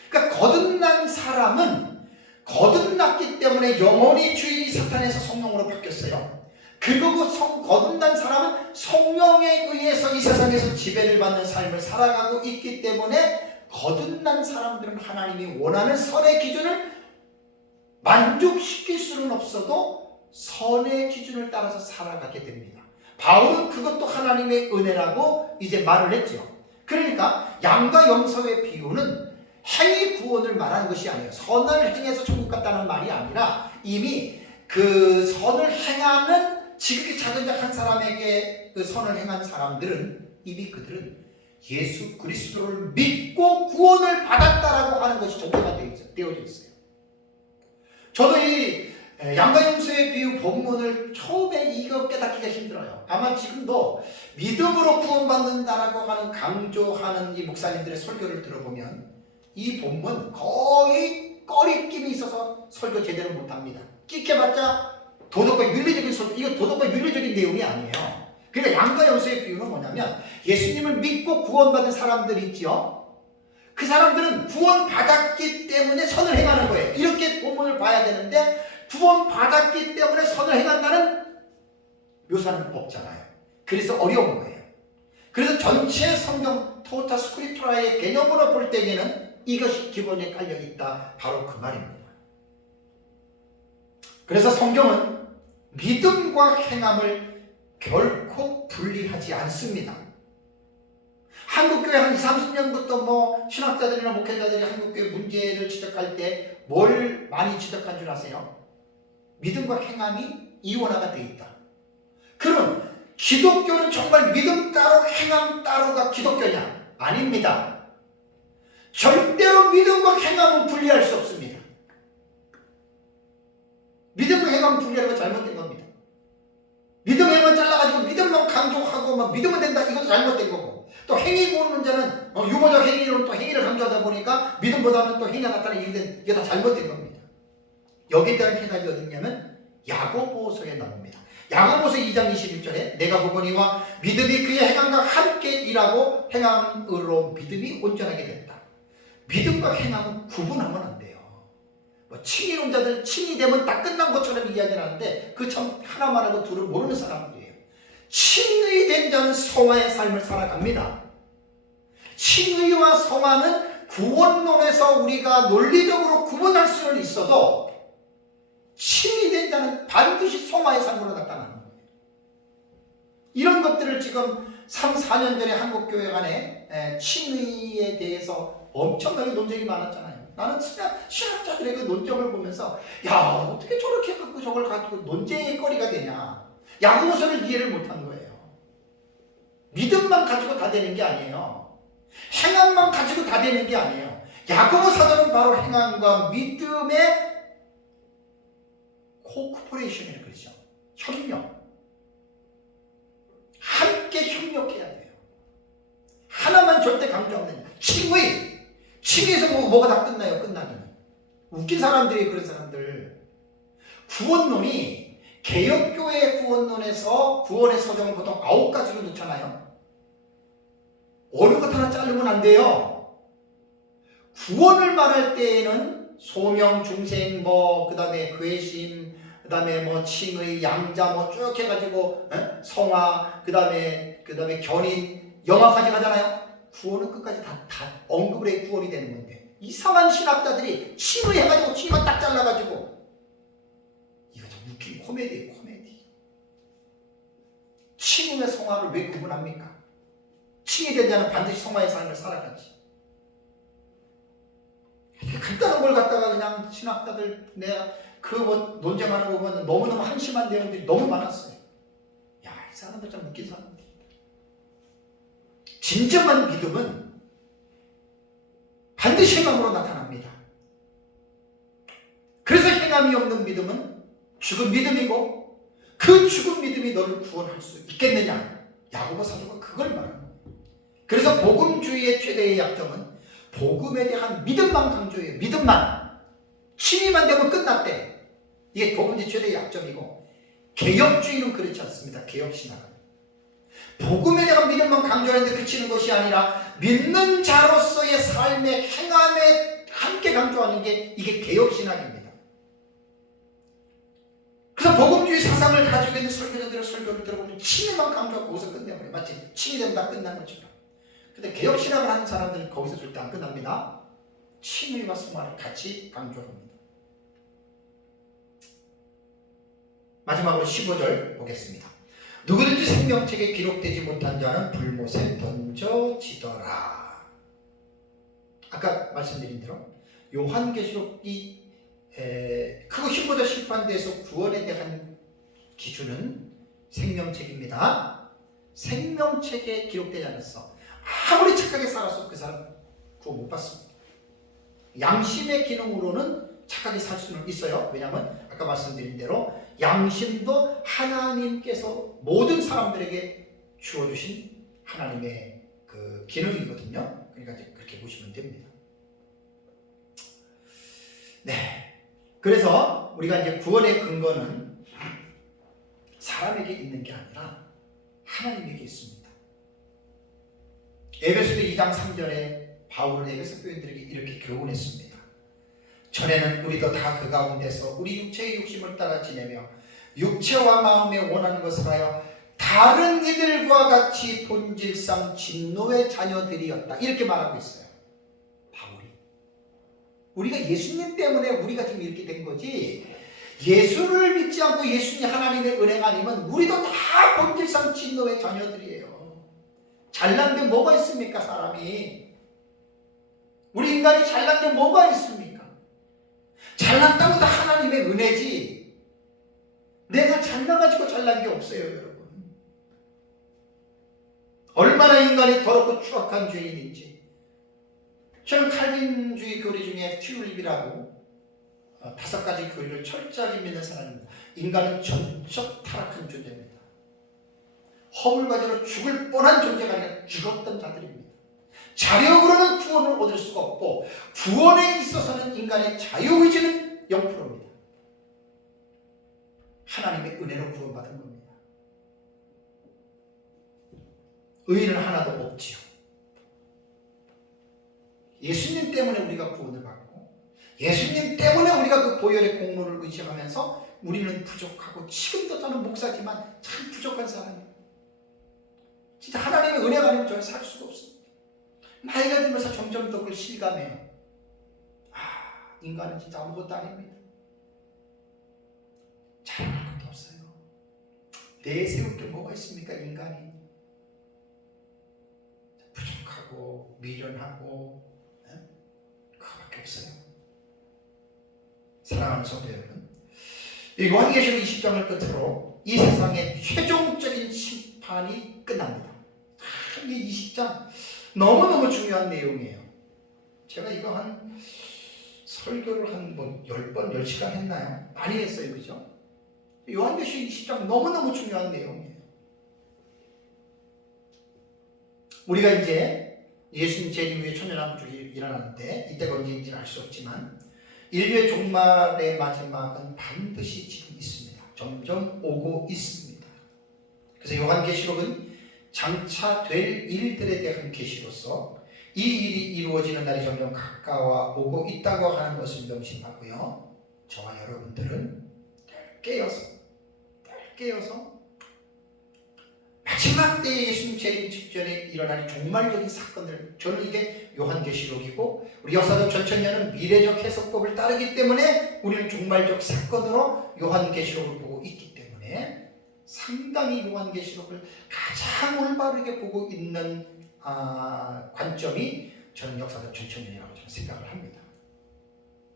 그러니까 거듭난 사람은 거듭났기 때문에 영원히 주인이 사탄에서 성령으로 바뀌었어요. 그리고 거듭난 사람은 성령에 의해서 이 세상에서 지배를 받는 삶을 살아가고 있기 때문에 거듭난 사람들은 하나님이 원하는 선의 기준을 만족시킬 수는 없어도 선의 기준을 따라서 살아가게 됩니다. 바울은 그것도 하나님의 은혜라고 이제 말을 했죠. 그러니까 양과 염소의 비유는 행위 구원을 말하는 것이 아니에요. 선을 행해서 천국 갔다는 말이 아니라 이미 그 선을 행하는 지극히 작은 자 한 사람에게 그 선을 행한 사람들은 이미 그들은 예수 그리스도를 믿고 구원을 받았다라고 하는 것이 전제가 되어져 있어요. 저도 이 양과 염소의 비유 본문을 처음에 이거 깨닫기가 힘들어요. 아마 지금도 믿음으로 구원받는다라고 하는 강조하는 이 목사님들의 설교를 들어보면 이 본문 거의 꺼리낌이 있어서 설교 제대로 못합니다. 끼켜봤자 도덕과 윤리적인 설교, 이거 도덕과 윤리적인 내용이 아니에요. 그러니까 양과 염소의 비유는 뭐냐면 예수님을 믿고 구원받은 사람들 있죠. 그 사람들은 구원받았기 때문에 선을 행하는 거예요. 이렇게 본문을 봐야 되는데 구원받았기 때문에 선을 행한다는 묘사는 없잖아요. 그래서 어려운 거예요. 그래서 전체 성경 토타 스크립트라의 개념으로 볼 때에는 이것이 기본에 깔려있다. 바로 그 말입니다. 그래서 성경은 믿음과 행함을 결코 분리하지 않습니다. 한국교회 한 20, 30년부터 신학자들이나 목회자들이 한국교회 문제를 지적할 때 뭘 많이 지적한 줄 아세요? 믿음과 행함이 이원화가 되어 있다. 그럼 기독교는 정말 믿음 따로 행함 따로가 기독교냐? 아닙니다. 절대로 믿음과 행함은 분리할 수 없습니다. 믿음과 행함은 분리하는 건 잘못된 겁니다. 믿음 행함을 잘라가지고 믿음만 강조하고 막 믿으면 된다 이것도 잘못된 거고 또 행위 구원 문제는 유보적 행위로는 또 행위를 강조하다 보니까 믿음보다는 또 행위가 나타나는 이게 다 잘못된 겁니다. 여기에 대한 해답이 어딨냐면 야고보서에 나옵니다. 야고보서 2장 21절에 내가 보거니와 믿음이 그의 행함과 함께 일하고 행함으로 믿음이 온전하게 된다. 믿음과 행함은 구분하면 안 돼요. 칭의론자들 칭의 되면 다 끝난 것처럼 이야기를 하는데 그 참 하나만 하고 둘을 모르는 사람들이에요. 칭의된 자는 성화의 삶을 살아갑니다. 칭의와 성화는 구원론에서 우리가 논리적으로 구분할 수는 있어도 칭의된 자는 반드시 성화의 삶으로 나타나는 거예요. 이런 것들을 지금 3, 4년 전에 한국교회 간에 칭의에 대해서 엄청나게 논쟁이 많았잖아요. 나는 신학자들의 그 논점을 보면서 야 어떻게 저렇게 갖고 저걸 가지고 논쟁의 거리가 되냐. 야고보서를 이해를 못한 거예요. 믿음만 가지고 다 되는 게 아니에요. 행함만 가지고 다 되는 게 아니에요. 야고보 사도는 바로 행함과 믿음의 코퍼레이션이라고 그러죠. 협력. 함께 협력해야 돼요. 하나만 절대 강조 없는 칭의. 칭의에서 뭐가 다 끝나요. 끝나기는. 웃긴 사람들이 그런 사람들. 구원론이 개혁교회의 구원론에서 구원의 서정을 보통 9가지로 놓잖아요. 어느 것 하나 자르면 안 돼요. 구원을 말할 때에는 소명, 중생, 그 다음에 괴심, 그 다음에 칭의, 양자 쭉 해가지고 성화, 그 다음에 견인, 영화까지 가잖아요. 구원은 끝까지 다 언급을 해 구원이 되는 건데 이상한 신학자들이 칭의 해가지고 칭의만 딱 잘라가지고 이거 좀 웃긴 코미디예요. 코미디. 칭의와 성화를 왜 구분합니까? 칭의된 자는 반드시 성화의 삶을 살아가지. 신앙 신학자들 내가 그 뭐 논쟁하는 거 보면 너무너무 한심한 내용들이 너무 많았어요. 야, 이 사람들 참 웃긴 사람들. 진정한 믿음은 반드시 행함으로 나타납니다. 그래서 행함이 없는 믿음은 죽은 믿음이고 그 죽은 믿음이 너를 구원할 수 있겠느냐? 야고보 사도가 그걸 말합니다. 그래서 복음주의의 최대의 약점은 복음에 대한 믿음만 강조해요. 믿음만. 침이만 되면 끝났대. 이게 복음주의 최대의 약점이고 개혁주의는 그렇지 않습니다. 개혁신학은. 복음에 대한 믿음만 강조하는데 그치는 것이 아니라 믿는 자로서의 삶의 행함에 함께 강조하는 게 이게 개혁신학입니다. 그래서 복음주의 사상을 가지고 있는 설교자들의 설교를 들어보면 침이만 강조하고 거기서 끝내버려요. 마치 침이 되면 다 끝난 것처럼. 근데 개혁신학을 하는 사람들은 거기서 절대 안 끝납니다. 칭의와 승화를 같이 강조합니다. 마지막으로 15절 보겠습니다. 누구든지 생명책에 기록되지 못한 자는 불못에 던져지더라. 아까 말씀드린 대로 요한계시록이 크고 15절 심판대에서 구원에 대한 기준은 생명책입니다. 생명책에 기록되지 않았어. 아무리 착하게 살아서 그 사람 구원 못 받습니다. 양심의 기능으로는 착하게 살 수는 있어요. 왜냐하면 아까 말씀드린 대로 양심도 하나님께서 모든 사람들에게 주어주신 하나님의 그 기능이거든요. 그러니까 이제 그렇게 보시면 됩니다. 네. 그래서 우리가 이제 구원의 근거는 사람에게 있는 게 아니라 하나님에게 있습니다. 에베소서 2장 3절에 바울은 에베소 교인들에게 이렇게 교훈했습니다. 전에는 우리도 다 그 가운데서 우리 육체의 욕심을 따라 지내며 육체와 마음에 원하는 것을 하여 다른 이들과 같이 본질상 진노의 자녀들이었다. 이렇게 말하고 있어요. 바울이. 우리가 예수님 때문에 우리가 지금 이렇게 된 거지, 예수를 믿지 않고 예수님 하나님의 은혜가 아니면 우리도 다 본질상 진노의 자녀들이에요. 잘난 게 뭐가 있습니까, 사람이? 우리 인간이 잘난 게 뭐가 있습니까? 잘났다고 다 하나님의 은혜지. 내가 잘나가지고 잘난 게 없어요, 여러분. 얼마나 인간이 더럽고 추악한 죄인인지. 저는 칼빈주의 교리 중에 튤립이라고 5가지 교리를 철저하게 믿는 사람입니다. 인간은 전적 타락한 존재입니다. 허물과지로 죽을 뻔한 존재가 아니라 죽었던 자들입니다. 자력으로는 구원을 얻을 수가 없고 구원에 있어서는 인간의 자유의지는 0%입니다. 하나님의 은혜로 구원받은 겁니다. 의인은 하나도 없지요. 예수님 때문에 우리가 구원을 받고 예수님 때문에 우리가 그 보혈의 공로를 의지하면서 우리는 부족하고 지금도 저는 목사지만 참 부족한 사람이에요. 진짜 하나님의 은혜가 아니면 저는 살 수가 없습니다. 나이가 들면서 점점 더 그걸 실감해요. 인간은 진짜 아무것도 아닙니다. 자랑할 것도 없어요. 내세울 게 뭐가 있습니까, 인간이? 부족하고 미련하고 그거밖에 없어요. 사랑하는 성도 여러분, 이 요한계시록 20장을 끝으로 이 세상의 최종적인 심판이 끝납니다. 이 20장 너무너무 중요한 내용이에요. 제가 이거 한 설교를 한 10번, 10시간 했나요? 많이 했어요. 그죠? 요한계시록 20장 너무너무 중요한 내용이에요. 우리가 이제 예수님 재림 후에 천년왕국이 일어나는데 이때가 언제인지는 알 수 없지만 인류의 종말의 마지막은 반드시 지금 있습니다. 점점 오고 있습니다. 그래서 요한계시록은 장차 될 일들에 대한 계시로서 이 일이 이루어지는 날이 점점 가까워 오고 있다고 하는 것을 명심하고요. 저와 여러분들은 깨어서 마지막 때에 예수님 재림 직전에 일어날 종말적인 사건들, 저는 이게 요한계시록이고 우리 역사적 전천년은 미래적 해석법을 따르기 때문에 우리는 종말적 사건으로 요한계시록을 보고 있기 때문에 상당히 요한계시록을 가장 올바르게 보고 있는 관점이 저는 역사적 전천년이라고 저는 생각을 합니다.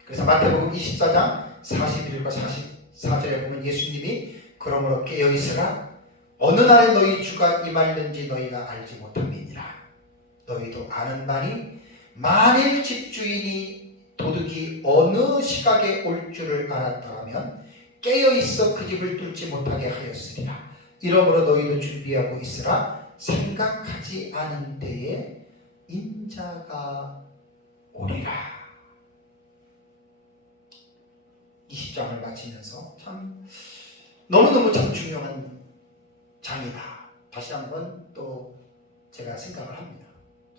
그래서 마태복음 24장 41과 44절에 보면 예수님이 그러므로 깨어있으라 어느 날에 너희 주가 임하는지 너희가 알지 못함이니라. 너희도 아는 바니 만일 집주인이 도둑이 어느 시각에 올 줄을 알았더라면 깨어있어 그 집을 뚫지 못하게 하였으리라. 이러므로 너희도 준비하고 있으라. 생각하지 않은 때에 인자가 오리라. 20장을 마치면서 참 너무너무 참 중요한 장이다. 다시 한번 또 제가 생각을 합니다.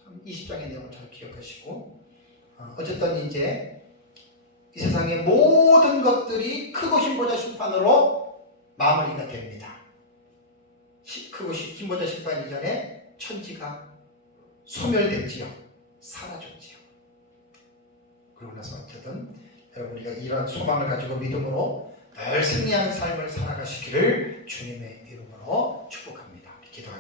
참 20장의 내용을 잘 기억하시고 어쨌든 이제 이 세상의 모든 것들이 크고 힘보자 심판으로 마무리가 됩니다. 크고 힘보자 심판 이전에 천지가 소멸됐지요. 사라졌지요. 그러고 나서 어쨌든 여러분 우리가 이런 소망을 가지고 믿음으로 늘 승리한 삶을 살아가시기를 주님의 이름으로 축복합니다. 기도하겠습니다.